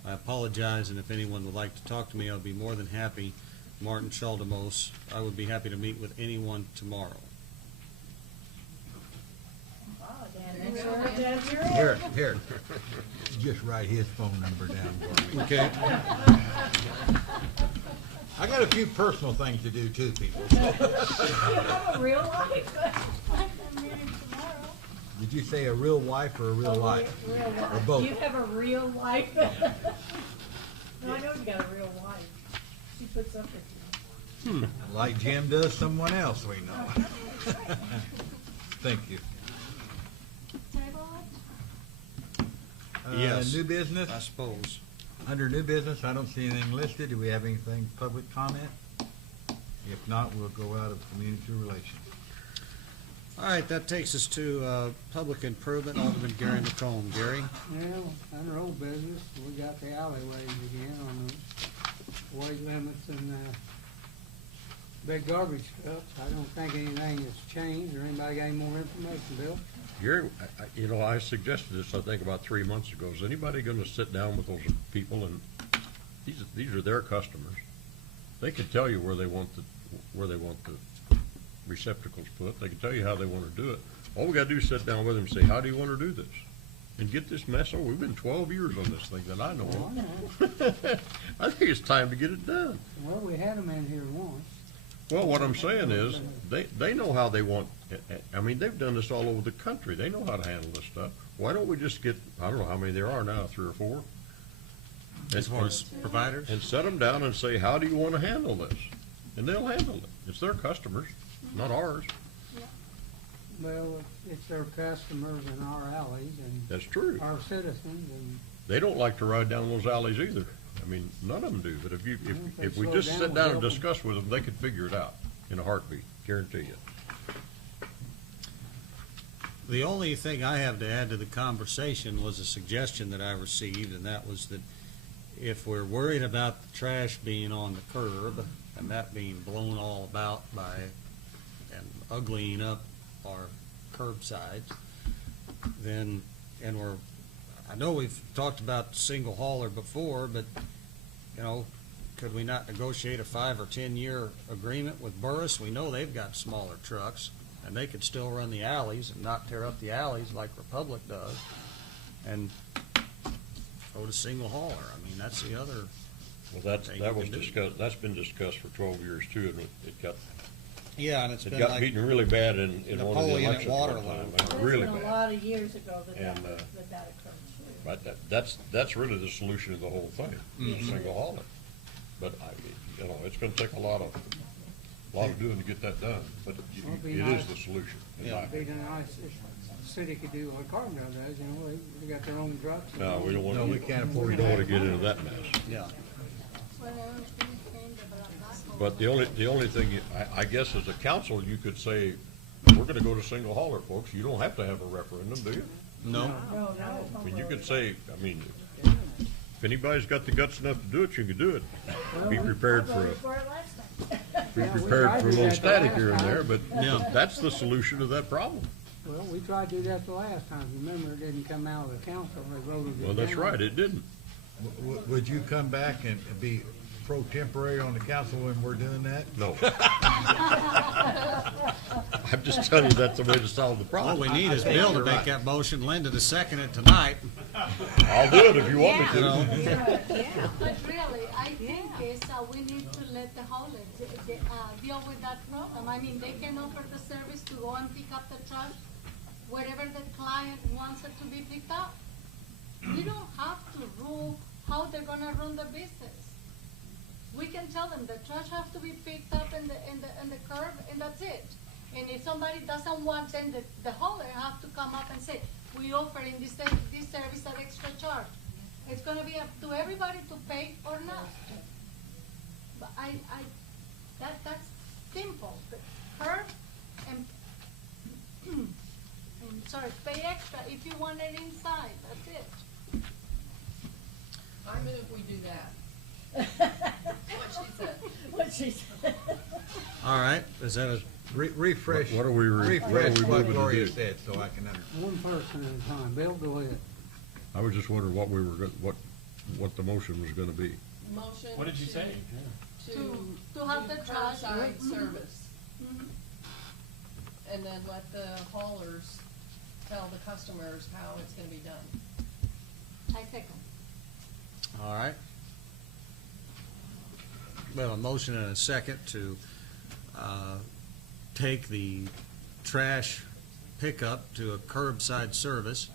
I apologize, and if anyone would like to talk to me, I'll be more than happy. Martin Chaldemos. I would be happy to meet with anyone tomorrow. Here, just write his phone number down for me. Okay. I got a few personal things to do too, people. You have a real life? Did you say a real wife or a real life? Real life. Or both? You have a real life? No, I know you got a real wife. She puts up with you. Like Jim does someone else we know. Thank you. Yes. New business? I suppose. Under new business, I don't see anything listed. Do we have anything public comment? If not, we'll go out of community relations. All right, that takes us to public improvement. Alderman Gary McComb. Gary? Well, under old business, we got the alleyways again on the weight limits and big garbage trucks. I don't think anything has changed, or anybody got any more information, Bill? Gary, I suggested this, I think, about 3 months ago. Is anybody gonna sit down with those people, and these are their customers? They can tell you where they want the receptacles put. They can tell you how they want to do it. All we gotta do is sit down with them and say, how do you want to do this? And get this mess over. We've been 12 years on this thing that I know of. I think it's time to get it done. Well, we had them in here once. Well, what I'm saying is, they know how they want, I mean, they've done this all over the country. They know how to handle this stuff. Why don't we just get, I don't know how many there are now, 3 or 4? As far as providers? And set them down and say, how do you want to handle this? And they'll handle it. It's their customers, not ours. Well, it's their customers in our alleys and That's true. our citizens, and They don't like to ride down those alleys either. I mean, none of them do, but if we just sit down and discuss with them, they could figure it out in a heartbeat, guarantee you. The only thing I have to add to the conversation was a suggestion that I received, and that was that if we're worried about the trash being on the curb and that being blown all about by and uglying up our curbsides, then, and I know we've talked about single hauler before, but, you know, could we not negotiate a 5 or 10 year agreement with Burris? We know they've got smaller trucks, and they could still run the alleys and not tear up the alleys like Republic does, and go to single hauler. I mean, that's the other. Well, that was discussed. That's been discussed for 12 years too, and it got. Yeah, and it got beaten really bad in one of the elections at one time. It's Really been bad. a lot of years ago that And, that occurred too. But that's really the solution of the whole thing, single hauler. But it's going to take a lot of doing to get that done. But it is the solution. it'd be nice if the city could do what Carbondale does, you know, they got their own trucks. No, we don't want. We can't afford We don't want to get into that mess. Yeah. Well, things came to about But the only thing, I guess as a council, you could say, we're gonna go to single hauler, folks. You don't have to have a referendum, do you? No. No, I mean, you could say, I mean, if anybody's got the guts enough to do it, you can do it. Be prepared for voted for it last time. be Yeah, we prepared tried for a to do little that the static last here and time. there, but Yeah. that's the solution to that problem. Well, we tried to do that the last time. Remember, it didn't come out of the council. They voted it Well, that's down. right, it didn't. Would you come back and be pro temporary on the council when we're doing that? No. I'm just telling you that's the way to solve the All problem. we need is think Bill to you're make right. that motion, Linda to second it tonight. I'll do it if you want me You know? to. But really, I think we need to let the hauler deal with that problem. I mean, they can offer the service to go and pick up the trash wherever the client wants it to be picked up. We don't have to rule how they're gonna run the business. We can tell them the trash has to be picked up in the curb, and that's it. And if somebody doesn't want, then the hauler have to come up and say, we offering this service at extra charge. It's gonna be up to everybody to pay or not. But that's simple. The curb and, pay extra if you want it inside, that's it. I move we do that. What she said. What she said. All right, is that a, Refresh. What are we Refresh what moving to Gloria do? said, so I can understand. One person at a time. Bill, go ahead. I was just wondering what we were, what the motion was gonna be. Motion. What did you to- say? To have do the trash. curbside Mhm. service, Mhm. and then let the haulers tell the customers how it's gonna be done. I second. all right? We have a motion and a second to take the trash pickup to a curbside service.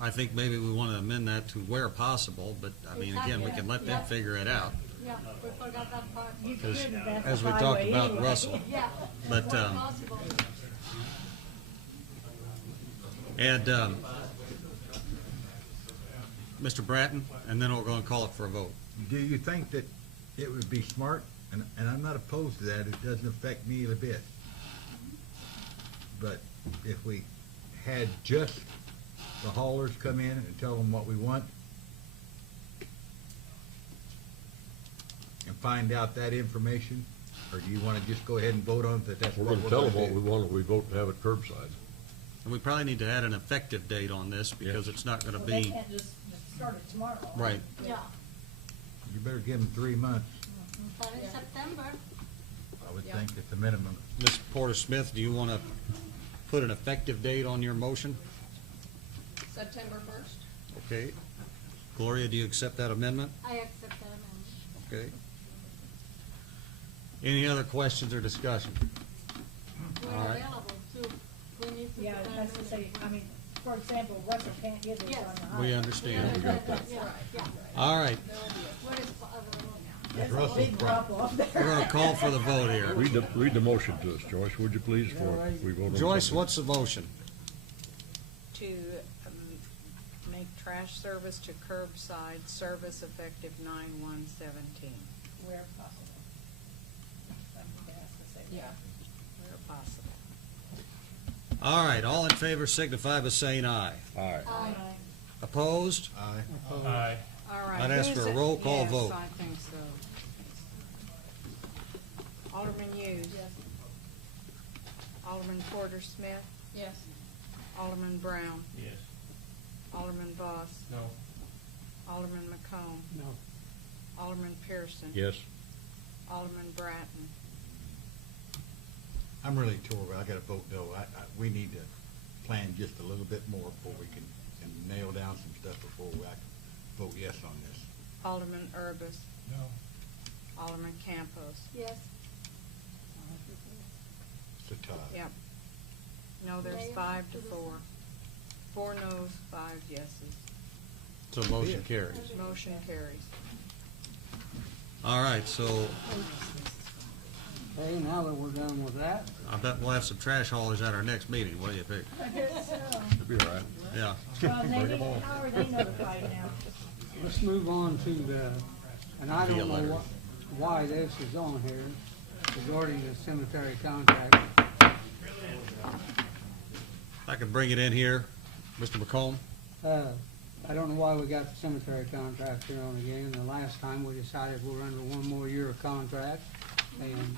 I think maybe we want to amend that to where possible, but I mean, again, we can let them figure it out. Yeah, we forgot that part. You Because couldn't, that's as a we talked highway about anyway. Russell. Yeah. But, Where possible. And Mr. Bratton, and then we're going to call it for a vote. Do you think that it would be smart, and I'm not opposed to that, it doesn't affect me a bit. But if we had just the haulers come in and tell them what we want, and find out that information, or do you wanna just go ahead and vote on that that's We're what gonna we're tell gonna them what we do? want, we vote to have it curbside. And we probably need to add an effective date on this because it's not going to Well, they be, can't just start it tomorrow. right. Yeah, You better give them 3 months, but in September, I would Yeah. think at the minimum. Ms. Porter Smith, do you want to put an effective date on your motion? September 1st? Okay. Gloria, do you accept that amendment? I accept that amendment. Okay. Any other questions or discussion? We're All right. available too. We need to. Yeah, it has to say, I mean, for example, Russell can't get this Yes. on the highway. We understand. We got that. Yeah, yeah. All right. What is available now? There's a Russell's big drop problem. off there. We're going to call for the vote here. Read the motion to us, Joyce, would you please, before we vote on Joyce, something? what's the motion? To make trash service to curbside service effective 9/1/17, Where possible. I think it has to say that. Yeah. where possible. All right, all in favor signify by saying aye. Aye. Aye. Opposed? Aye. Aye. All right. I'd ask who's for a it? roll call vote. Yes, I think so. Alderman Hughes. Yes. Alderman Porter Smith. Yes. Alderman Brown. Yes. Alderman Voss. No. Alderman McComb. No. Alderman Pearson. Yes, Alderman Bratton. I'm really tore, I gotta vote no. We need to plan just a little bit more before we can and nail down some stuff before I can vote yes on this. Alderman Urbis. No. Alderman Campos. Yes. It's a tie. Yep. No, there's Mayor, 5 to do the 4. 4 noes, 5 yeses. So motion carries. Motion carries. All right, so Okay, now that we're done with that, I bet we'll have some trash haulers at our next meeting. What do you think? I guess so. it'll be all right. Yeah. Well, they, how are they notified now? let's move on to the, and I Via don't letter. know why this is on here. regarding the cemetery contract. I can bring it in here, Mr. McComb. I don't know why we got the cemetery contract here on again. The last time we decided we're under one more year of contract, and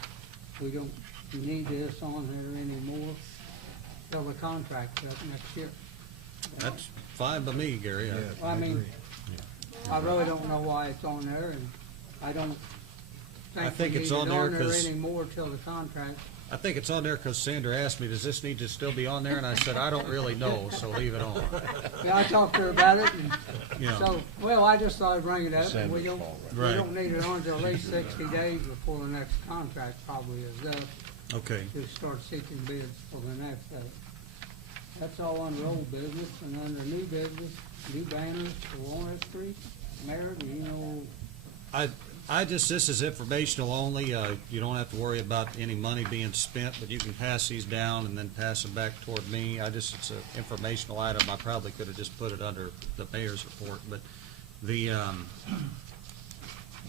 we don't need this on there anymore till the contract's up next year. That's fine by me, Gary. Yeah. I mean, agree. I really don't know why it's on there, and I don't I think think we it's need on it there on there 'cause- anymore till the contract. I think it's on there because Sandra asked me, does this need to still be on there? And I said, I don't really know, so leave it on. Yeah, I talked to her about it, and Yeah. so, well, I just thought I'd bring it up, and we Sanders' don't, fault, we right? don't need it on until at least 60 days before the next contract probably is up, Okay. to start seeking bids for the next, that's all under old business, and under new business, new banners for Walnut Street. Mayor, do you know, This is informational only. You don't have to worry about any money being spent, but you can pass these down and then pass them back toward me. It's an informational item. I probably could have just put it under the mayor's report, but the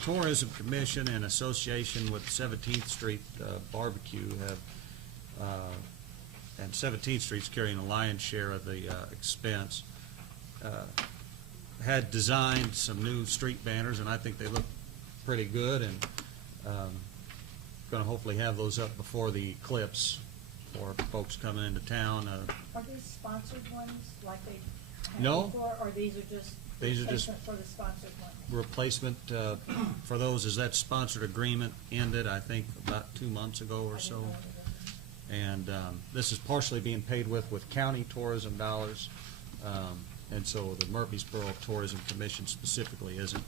Tourism Commission in association with 17th Street Barbecue have, and 17th Street's carrying the lion's share of the expense, had designed some new street banners, and I think they look pretty good, and going to hopefully have those up before the eclipse for folks coming into town. Are these sponsored ones like they had No. before, or these are just These are just replacement for the sponsored ones? replacement for those, as that sponsored agreement ended, I think, about 2 months ago or so. And this is partially being paid with county tourism dollars, and so the Murphysboro Tourism Commission specifically isn't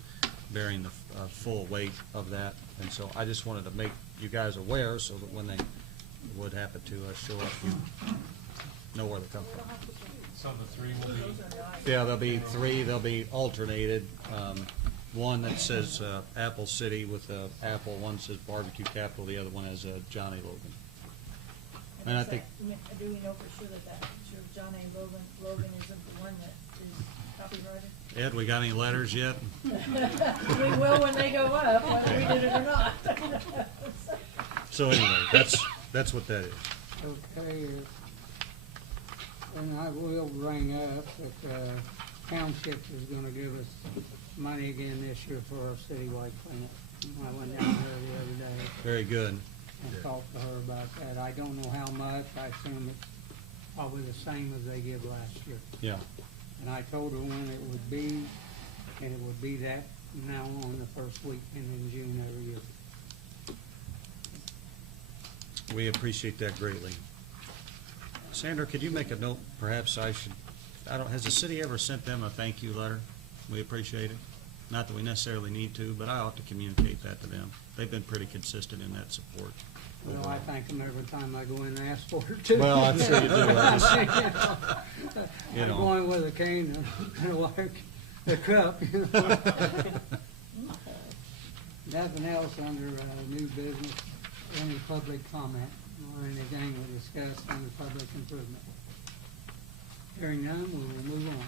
bearing the full weight of that. And so I just wanted to make you guys aware so that when they would happen to show up, you know where they come from. So the three will be, Yeah, there'll be three. They'll be alternated. One that says Apple City with Apple. One says Barbecue Capital. The other one has Johnny Logan. And I think Do we know for sure that picture of John A. Logan isn't the one that is copyrighted? Ed, we got any letters yet? We will when they go up, whether we did it or not. So anyway, that's what that is. okay, and I will bring up that Township is gonna give us money again this year for our citywide cleanup. I went down there the other day Very good. and talked to her about that. I don't know how much. I assume it's probably the same as they did last year. Yeah. And I told her when it would be, and it would be that now on the first weekend in June every year. We appreciate that greatly. Sandra, could you make a note? Perhaps has the city ever sent them a thank you letter? We appreciate it. Not that we necessarily need to, but I ought to communicate that to them. They've been pretty consistent in that support. Well, I thank them every time I go in and ask for it too. Well, I'm sure you do. I just, you I'm know. going with a cane and like the cup, you know. Nothing else under new business, any public comment or anything we discussed under public improvement. Hearing none, we will move on.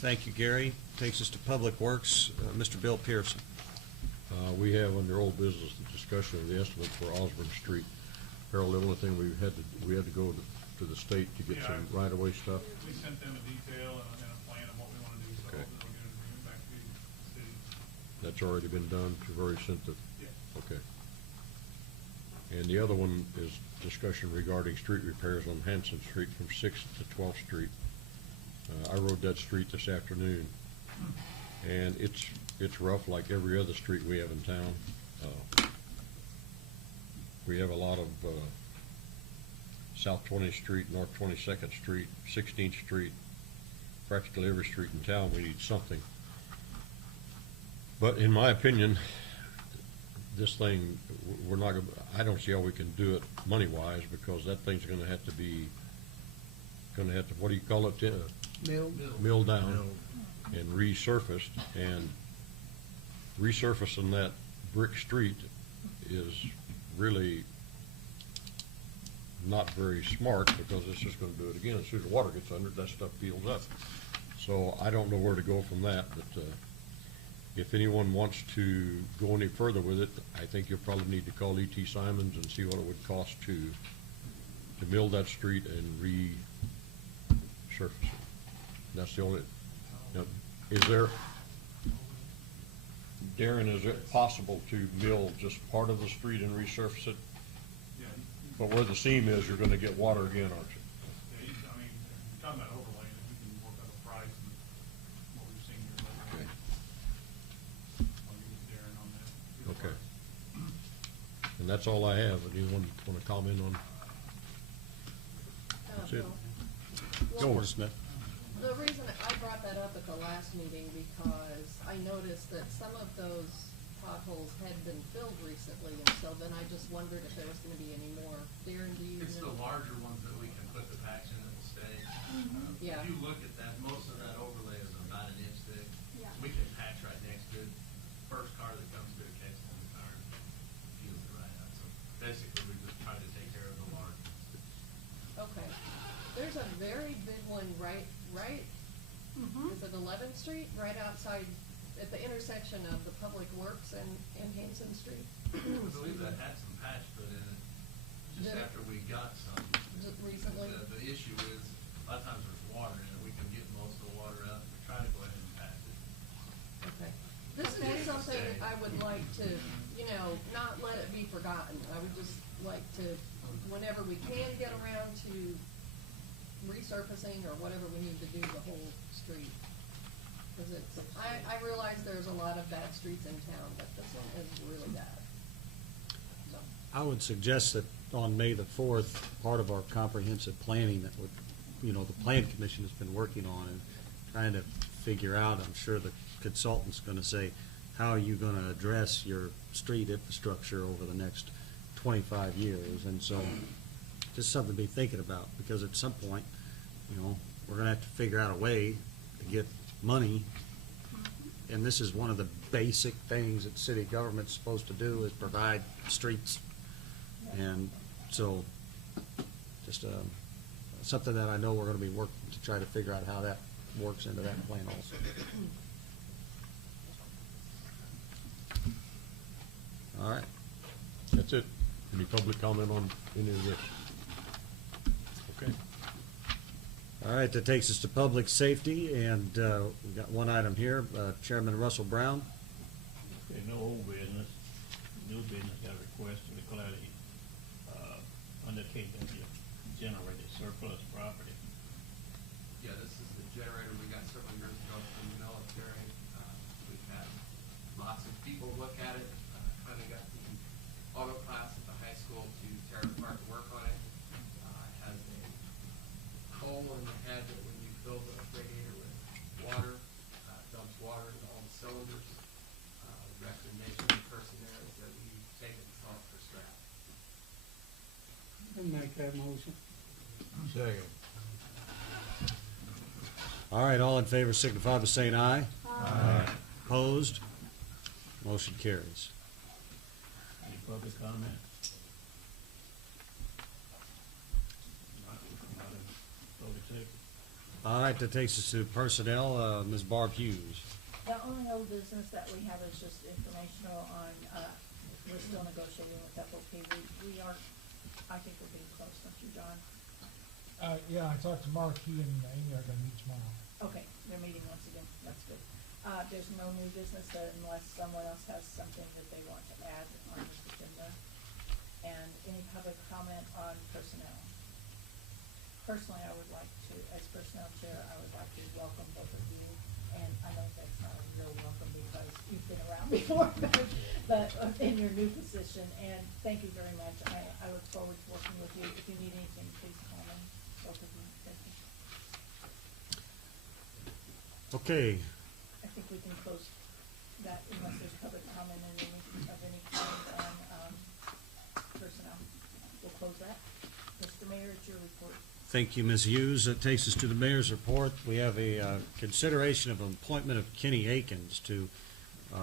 Thank you, Gary. Takes us to Public Works, Mr. Bill Pearson. We have under old business the discussion of the estimate for Osborne Street. Harold, the only thing we had to go to the state to get some right-of-way stuff. We sent them a detail and a plan of what we want to do, so Okay. hopefully they'll get an agreement back to the city. That's already been done. You've already sent the, Yeah. okay. And the other one is discussion regarding street repairs on Hanson Street from 6th to 12th Street. I rode that street this afternoon, and it's rough like every other street we have in town. We have a lot of South 20th Street, North 22nd Street, 16th Street, practically every street in town we need something. But in my opinion, this thing, we're not gonna, I don't see how we can do it money-wise, because that thing's gonna have to, what do you call it, milled down and resurfaced, and resurfacing that brick street is really not very smart, because it's just gonna do it again. As soon as the water gets under it, that stuff peels up. So I don't know where to go from that, but if anyone wants to go any further with it, I think you'll probably need to call E.T. Simons and see what it would cost to mill that street and resurface it. That's the only, now, is there, Darren, is it possible to mill just part of the street and resurface it? Yeah, But where the seam is, you're gonna get water again, aren't you? yeah, I mean, you're talking about overlaying it, we can work out a price and what we've seen here lately. I'll get with Darren on that. Get a Okay. price. And that's all I have. Anyone wanna comment on? That's it. Go, Well, Ms. Smith. the reason I brought that up at the last meeting, because I noticed that some of those potholes had been filled recently, and so then I just wondered if there was gonna be any more. Darren, do you know? It's the larger ones that we can put the patch in that will stay. Yeah. If you look at that, most of that overlay is about an inch thick. Yeah. So we can patch right next to it. First car that comes through takes on the car and peels it right out. So basically, we just try to take care of the large ones. Okay. There's a very big one right, Mhm. is it 11th Street, right outside, at the intersection of the Public Works and Hanson Street? I believe that had some patch put in it just Did it? after we got some. Just recently? The issue is, a lot of times there's water in it. We can get most of the water out. We try to go ahead and patch it. Okay. This is just something I would like to, not let it be forgotten. I would just like to, whenever we can get around to resurfacing or whatever we need to do the whole street. Cause it's, I realize there's a lot of bad streets in town, but this one is really bad. So, I would suggest that on May the 4th, part of our comprehensive planning that would, the Plan Commission has been working on and trying to figure out, I'm sure the consultant's gonna say, how are you gonna address your street infrastructure over the next 25 years? And so, just something to be thinking about, because at some point, we're gonna have to figure out a way to get money. And this is one of the basic things that city government's supposed to do, is provide streets. And so, just something that I know we're gonna be working to try to figure out how that works into that plan also. All right. That's it. Any public comment on any of this? Okay. All right, that takes us to public safety, and we've got one item here, Chairman Russell Brown. Okay, no old business. New business got a request to declare the, undertake that the generated surplus property. Yeah, this is the generator we got several years ago from the military. We've had lots of people look at it. Finally got the auto class at the high school to tear it apart and work on it. It has a hole in the head that when you fill the radiator with water, dumps water into all the cylinders. Recommendation of the person there is that we take it and sell it for scrap. I'll make that motion. Second. All right, all in favor signify by saying aye. Aye. Opposed? Motion carries. Any public comment? Public safety. All right, that takes us to personnel, Ms. Barb Hughes. The only old business that we have is just informational on, we're still negotiating with FOP. We are, I think we're getting close, don't you, John? Yeah, I talked to Mark, he and Amy are gonna meet tomorrow. Okay, they're meeting once again, that's good. There's no new business unless someone else has something that they want to add on this agenda. And any public comment on personnel? Personally, I would like to, as personnel chair, I would like to welcome both of you. And I know that's not a real welcome because you've been around before, but in your new position. And thank you very much. I look forward to working with you. If you need anything, please call me, both of you. Thank you. Okay, I think we can close that unless there's public comment of any kind on, personnel. We'll close that. Mr. Mayor, it's your report. thank you, Ms. Hughes. That takes us to the mayor's report. We have a consideration of appointment of Kenny Akins to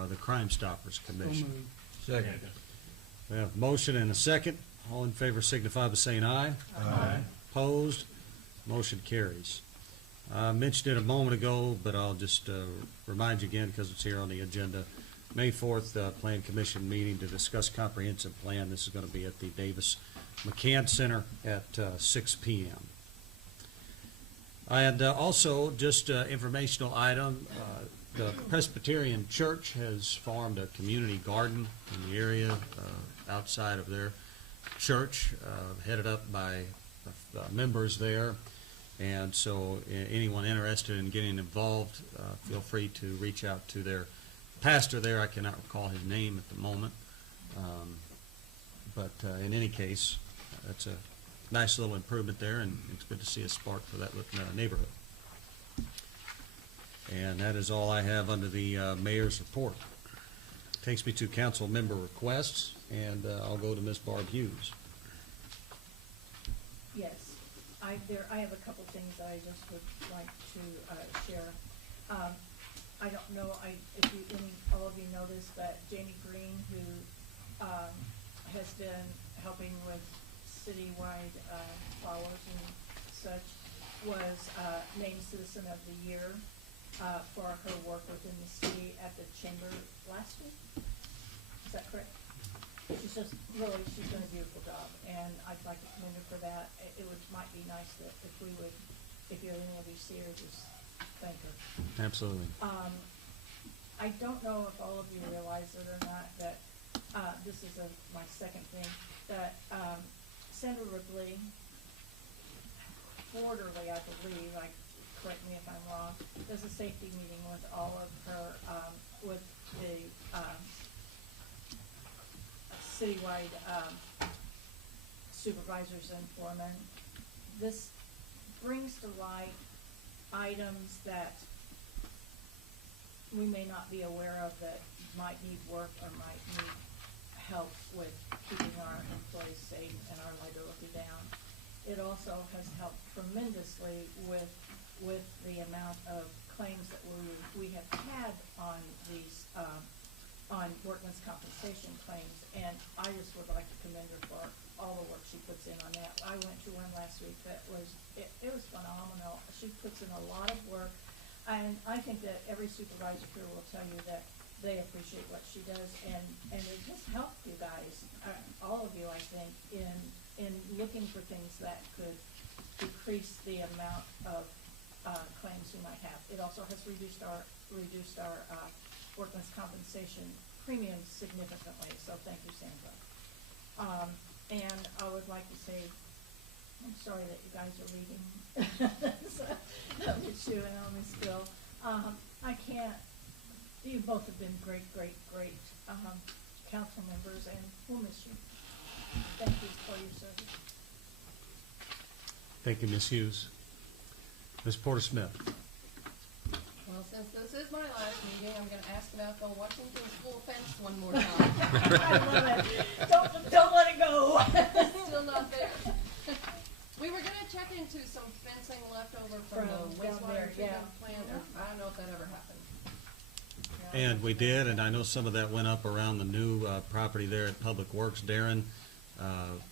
the Crime Stoppers Commission. Second. We have motion and a second. All in favor signify by saying aye. Aye. Opposed? Motion carries. I mentioned it a moment ago, but I'll just remind you again because it's here on the agenda. May 4th, Plan Commission meeting to discuss comprehensive plan. This is going to be at the Davis McCann Center at 6 p.m. And also, just informational item, the Presbyterian Church has formed a community garden in the area outside of their church, headed up by members there. And so anyone interested in getting involved, feel free to reach out to their pastor there. I cannot recall his name at the moment. But in any case, that's a nice little improvement there, and it's good to see a spark for that neighborhood. And that is all I have under the mayor's report. Takes me to council member requests, and I'll go to Ms. Barb Hughes. Yes, I have a couple things that I just would like to share. I don't know if all of you know this, but Jamie Green, who has been helping with citywide flowers and such, was named Citizen of the Year for her work within the city at the chamber last week. Is that correct? She's doing a beautiful job, and I'd like to commend her for that. Might be nice that if any of you see her, just thank her. Absolutely. I don't know if all of you realize it or not, that this is my second thing, that Sandra Ripley, quarterly, I believe, correct me if I'm wrong, does a safety meeting with all of her, with the citywide supervisors and foremen. This brings to light items that we may not be aware of that might need work or might need help with keeping our employees safe and our liability down. It also has helped tremendously with the amount of claims that we have had on these on workman's compensation claims, and I just would like to commend her for all the work she puts in on that. I went to one last week that was it was phenomenal. She puts in a lot of work, and I think that every supervisor here will tell you that they appreciate what she does, and it just helped you guys, all of you, I think, in looking for things that could decrease the amount of claims we might have. It also has reduced our workman's compensation premiums significantly. So thank you, Sandra. And I would like to say, I'm sorry that you guys are leaving. So, Ms. Sue and Ms. Bill. I can't. You both have been great council members, and we'll miss you. Thank you for your service. Thank you, Ms. Hughes. Ms. Porter Smith. Well, since this is my last meeting, I'm gonna ask about the Washington School fence one more time. I love it. Don't let it go. Still not there. We were gonna check into some fencing left over from the wastewater treatment plant, or I don't know if that ever happened. And we did, and I know some of that went up around the new property there at Public Works. Darren,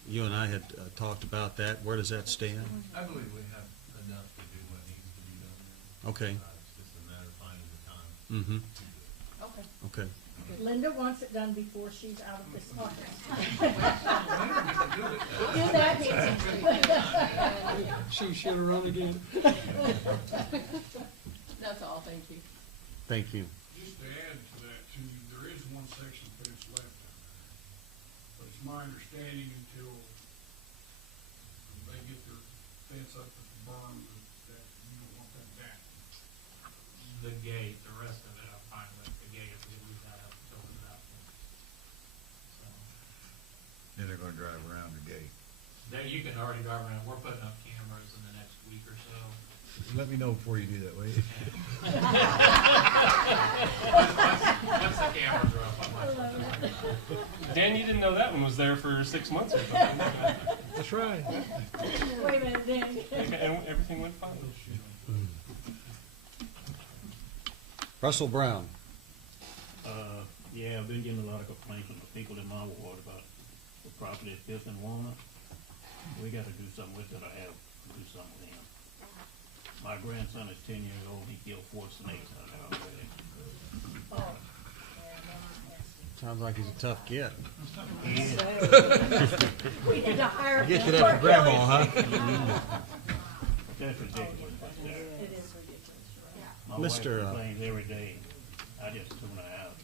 you and I had talked about that. Where does that stand? I believe we have enough to do what needs to be done there. Okay. It's just a matter of finding the time. Mm-hmm. Okay. Linda wants it done before she's out of this office. Do that, Nancy. She should have run again. That's all, thank you. Thank you. Just to add to that too, there is one section fence left down there. But it's my understanding until they get their fence up at the berm that you don't want that back. The gate, the rest of it, I'm fine with the gate, if we leave that up, open it up. So, Then they're gonna drive around the gate. there, you can already drive around, we're putting up cameras in the next week or so. Let me know before you do that, will you? Once the cameras are up, I'm not. Dan, you didn't know that one was there for 6 months or something. That's right. Wait a minute, Dan. And everything went fine. Russell Brown. Yeah, I've been getting a lot of complaints from the people in my ward about the property at Fifth and Walnut. We gotta do something with it, I have to do something with them. My grandson is 10 years old, he killed 4 snakes out there already. Oh, yeah, that was nasty. Sounds like he's a tough kid. We had to hire. Get to him that for grandma, Kelly's. huh? That's ridiculous right there. It is ridiculous, you're right. My wife Mr. complains every day. I just tune her out.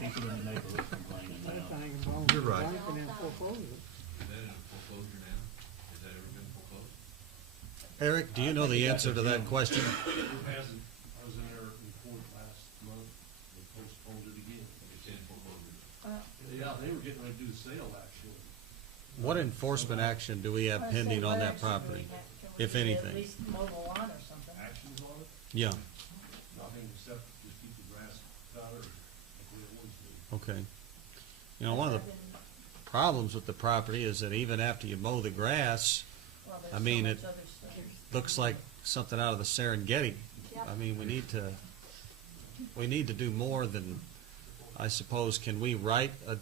People in the neighborhood complaining now. Everything involved You're with right. banking and foreclosure. Is that in foreclosure now? Has that ever been foreclosed? Eric, do you know the answer to that question? It hasn't. I was in there in court last month. They postponed it again. It's in foreclosure. Yeah, they were getting ready to do the sale actually. What enforcement action do we have pending on that property, if At anything? least mow the lawn or something. Actions on it? Yeah, Nothing except just keep the grass cut or like the way it was to. okay. You know, one of the problems with the property is that even after you mow the grass, Well, there's I so mean, much it other stuff. looks like something out of the Serengeti. I mean, we need to do more than, I suppose, can we write an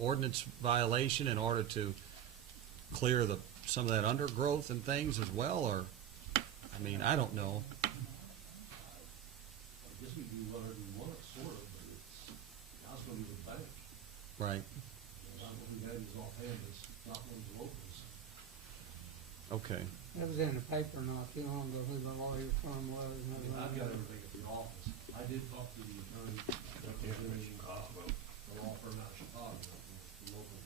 ordinance violation in order to clear some of that undergrowth and things as well, or, I mean, I don't know. I guess we do whatever we want, sort of, but it's, now it's gonna be the bank. Right, I don't know who that is offhand, it's not one of the locals. okay. That was in the paper not too long ago, who the lawyer firm was and I mean, everything. I've got everything at the office. I did talk to the attorney that was in Chicago, the law firm out of Chicago, the local one.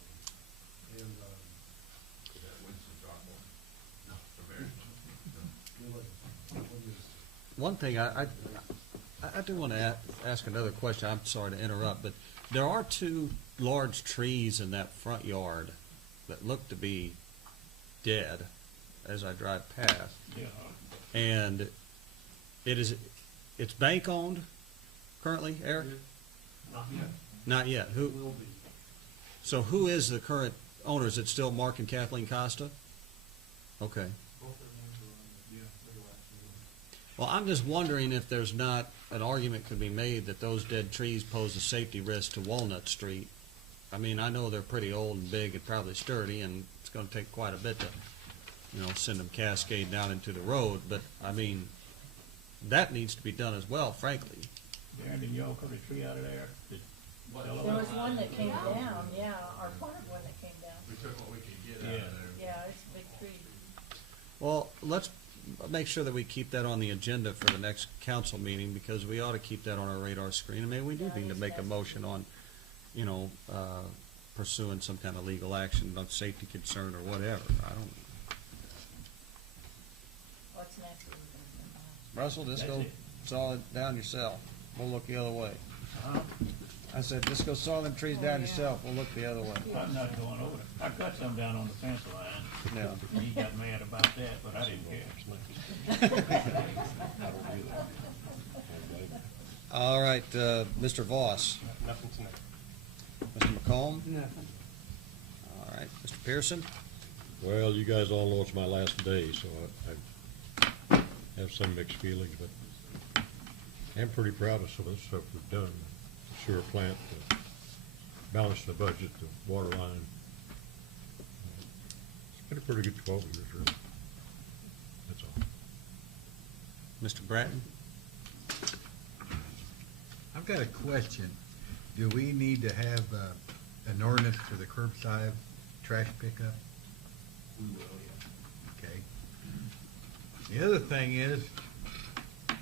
And, Is that Winston Rockwell? No, the very. One thing, I do want to ask another question. I'm sorry to interrupt, but there are 2 large trees in that front yard that look to be dead as I drive past. Yeah. And it's bank owned currently, Eric? not yet, Not yet. Who? will be. So who is the current owner? Is it still Mark and Kathleen Costa? Okay. Both their names are on the, yeah, they're last. Well, I'm just wondering if there's not an argument could be made that those dead trees pose a safety risk to Walnut Street. I mean, I know they're pretty old and big and probably sturdy, and it's going to take quite a bit to, send them cascade down into the road. But I mean, that needs to be done as well, frankly. Darren, did y'all cut a tree out of there? There was one that came down, yeah, our part of one that came down. We took what we could get out of there. Yeah, it's a big tree. Well, let's make sure that we keep that on the agenda for the next council meeting, because we ought to keep that on our radar screen. And maybe we do Yeah, need to it's make a necessary. motion on, pursuing some kind of legal action on safety concern or whatever. I don't. What's next? We're gonna Russell, just That's go it. saw it down yourself. We'll look the other way. Huh? I said, just go saw them trees down yourself. We'll look the other way. I'm not going over there. I cut some down on the fence line. Yeah. He got mad about that, but I didn't care. All right, Mr. Voss. Nothing tonight. Mr. McComb. Nothing. All right, Mr. Pearson. Well, you guys all know it's my last day, so I have some mixed feelings, but I'm pretty proud of some of the stuff we've done. The sewer plant, the balance the budget, the water line. It's been a pretty good 12 years, really. That's all. Mr. Bratton. I've got a question. Do we need to have an ordinance for the curbside trash pickup? We will, yeah. Okay. The other thing is,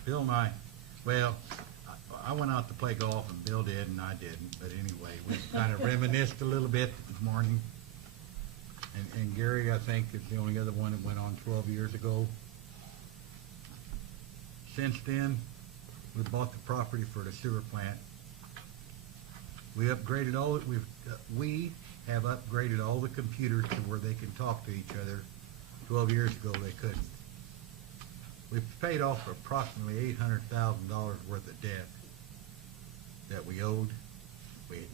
Bill and I went out to play golf and Bill did and I didn't, but anyway, we kind of reminisced a little bit this morning. And Gary, I think, is the only other one that went on 12 years ago. Since then, we bought the property for the sewer plant. We upgraded we have upgraded all the computers to where they can talk to each other. 12 years ago, they couldn't. We've paid off approximately $800,000 worth of debt that we owed.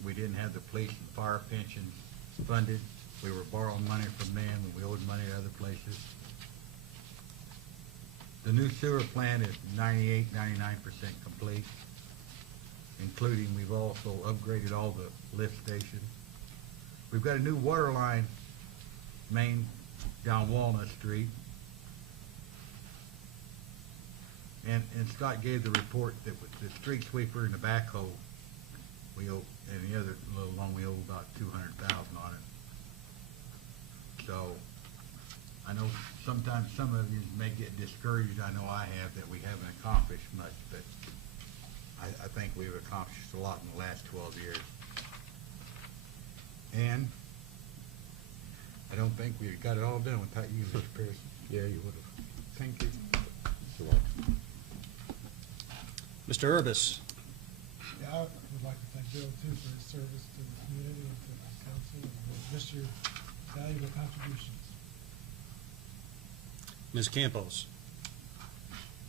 We didn't have the police and fire pensions funded. We were borrowing money from them, and we owed money to other places. The new sewer plant is 98, 99% complete, including we've also upgraded all the lift stations. We've got a new water line main down Walnut Street. And Scott gave the report that with the street sweeper and the backhoe, we owe, and the other little loan, we owe about 200,000 on it. So, I know sometimes some of you may get discouraged, I know I have, that we haven't accomplished much, but I think we've accomplished a lot in the last 12 years. And I don't think we've got it all done without you, Mr. Pearson. Yeah, you would have. Thank you. Mr. Urbis. Yeah, I would like to thank Bill too for his service to the community and to the council, and just your valuable contributions. Ms. Campos.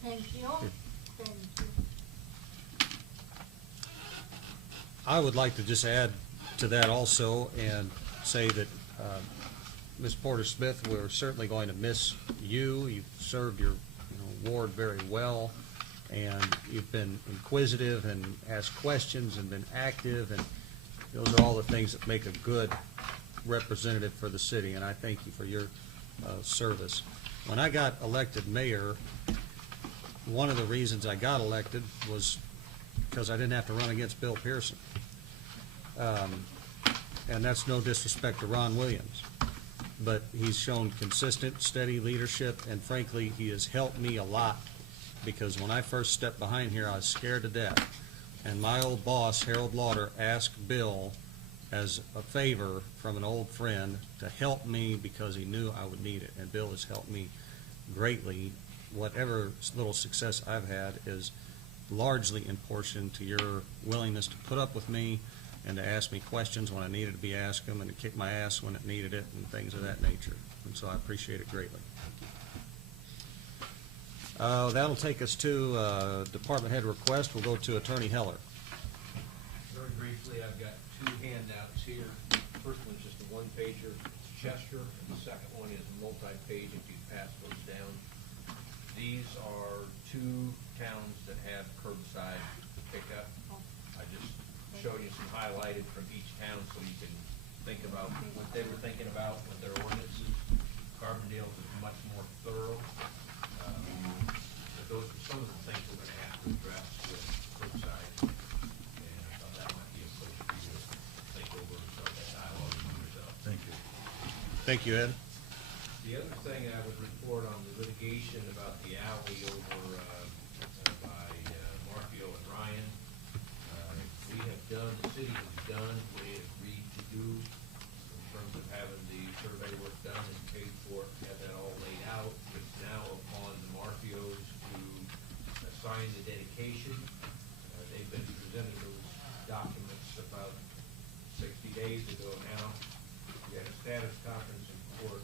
Thank you. Thank you. I would like to just add to that also and say that Ms. Porter Smith, we're certainly going to miss you. You've served your ward very well, and you've been inquisitive and asked questions and been active, and those are all the things that make a good representative for the city, and I thank you for your service. When I got elected mayor, one of the reasons I got elected was because I didn't have to run against Bill Pearson. And that's no disrespect to Ron Williams, but he's shown consistent, steady leadership, and frankly, he has helped me a lot, because when I first stepped behind here, I was scared to death. And my old boss, Harold Lauder, asked Bill as a favor from an old friend to help me because he knew I would need it, and Bill has helped me greatly. Whatever little success I've had is largely in portion to your willingness to put up with me and to ask me questions when I needed to be asked them, and to kick my ass when it needed it, and things of that nature. And so I appreciate it greatly. That'll take us to department head request. We'll go to Attorney Heller. Very briefly, I've got two handouts here. First one's just a one-pager, it's Chester, and the second one is multi-page if you pass those down. These are two towns that have curbside pickup. I just showed you some highlighted from each town so you can think about what they were thinking about with their ordinances. Carbondale is much more thorough. But those are some of the things we're going to have to address with curbside. And I thought that might be a place for you to think over and start that dialogue with yourself. Thank you. Thank you, Ed. The other thing I would report on the litigation about the alley over by Marfio and Ryan. We have done, the city has done what it agreed to do in terms of having the survey work done and paid for it, have that all laid out. It's now upon the Marfios to assign the dedication. They've been presenting those documents about 60 days ago now. We had a status conference in court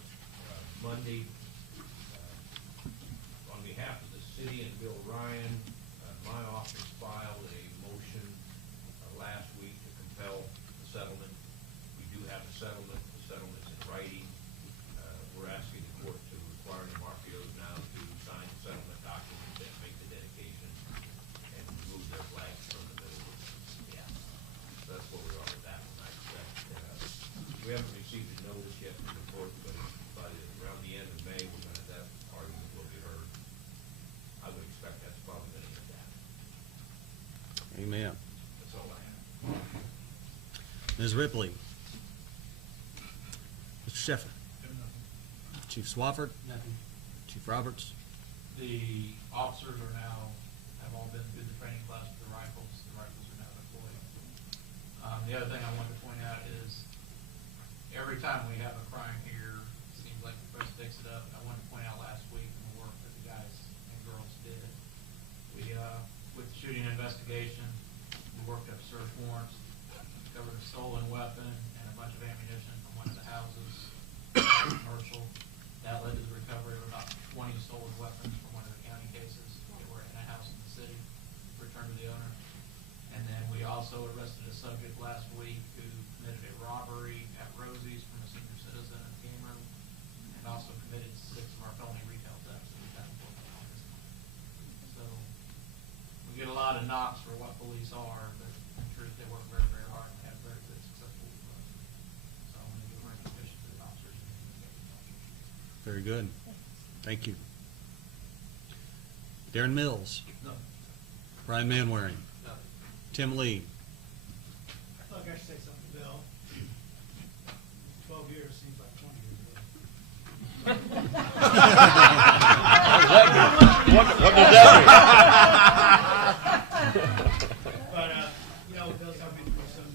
Monday. On behalf of the city and Bill Ryan, my office filed a motion last week to compel the settlement. We do have a settlement. The settlement's in writing. We're asking the court to require the Marfios now to sign the settlement document and make the dedication and remove their flags from the middle. Yeah. So that's where we are with that one. I expect, we haven't received a notice yet from the court, but around the end of May, that argument will be heard. I would expect that's probably going to get that. Amen. That's all I have. Ms. Ripley. Mr. Sheffer. Chief Swafford. Nothing. Chief Roberts. The officers are now, have all been through the training class with the rifles. The rifles are now deployed. The other thing I wanted to point out is every time we have a crime here, it seems like the press picks it up. I wanted to point out last week the work that the guys and girls did. We, with the shooting investigation, we worked up search warrants, discovered a stolen weapon and a bunch of ammunition from one of the houses, commercial. That led to the recovery of about 20 stolen weapons from one of the county cases that were in a house in the city, returned to the owner. And then we also arrested a subject last week who committed a robbery at Rosie's from a senior citizen in the game room, and also committed 6 of our felony retail thefts that we've had in August. So we get a lot of knocks for what police are, but in truth they work very, very hard and have very good successful results. So I want to give recognition to the officers and the officers. Very good. Thank you. Darren Mills. No. Brian Manwaring. No. Tim Lee. I thought I should say something, Bill. 12 years seems like 20 years ago. What does that mean? But, you know, Bill's helped me through some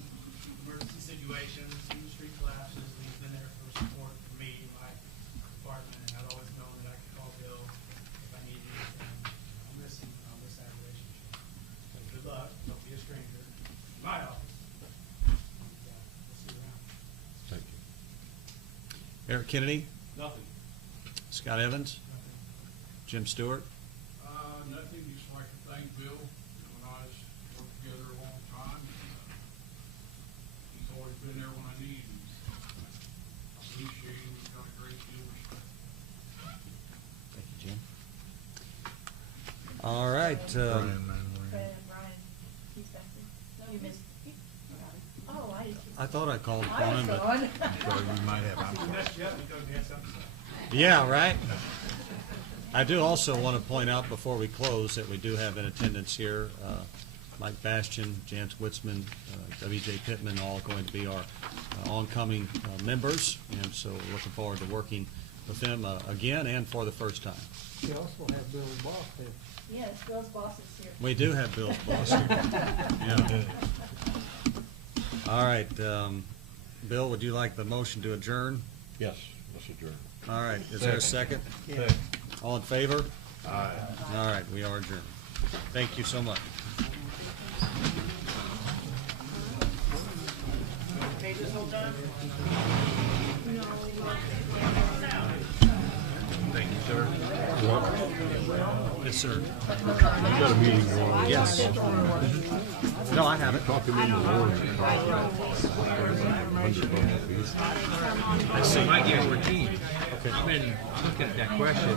emergency situations, some street collapses, and he's been there for support for me, my department, and I've always known that I could call Bill if I needed anything. I'll miss him, I'll miss that relationship. So good luck, don't be a stranger. My office. We'll see you around. Thank you. Eric Kennedy. Nothing. Scott Evans. Jim Stewart. Nothing, just like to thank Bill. Bill and I has worked together a long time. He's always been there when I need him. I appreciate him, he's got a great deal of respect. Thank you, Jim. All right. Brian, he's back there. No, you missed. Oh, I thought I called I upon was him, but going. So you might have. He messed you up because he had something to say. yeah, right. I do also want to point out before we close that we do have in attendance here Mike Bastian, Jance Witzman, W.J. Pittman, all going to be our oncoming members, and so we're looking forward to working with them again and for the first time. You also have Billy Boss there. Yes, Bill's boss is here. We do have Bill's boss here. Yeah. All right, Bill, would you like the motion to adjourn? Yes, let's adjourn. All right, is there a second? Yeah. All in favor? Aye. All right, we are adjourned. Thank you so much. Thank you, sir. Yes, sir. You got a meeting going on. Yes. No, I haven't. Talking in the morning. I see. Might get 14. Okay. I've been looking at that question.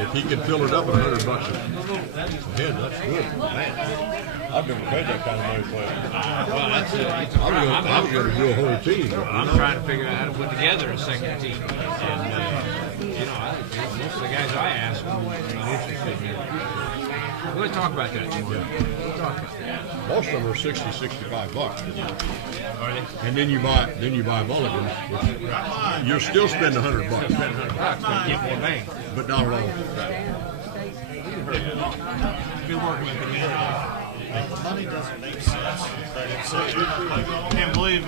If he can fill it up at $100 a head, that's good. Man, I've never paid that kind of money for it. Well, that's I'm going to do a whole team. I'm trying to figure out how to put together a second team. And, you know, most of the guys I ask are interested in it. We're going to talk about that tomorrow. We'll talk about that. Most of them are $60, $65. Are they? And then you buy mulligans. You're still spending $100. $100, but you get more bang. But not at all. Been working with the man. The money doesn't make sense, but it's, Can't believe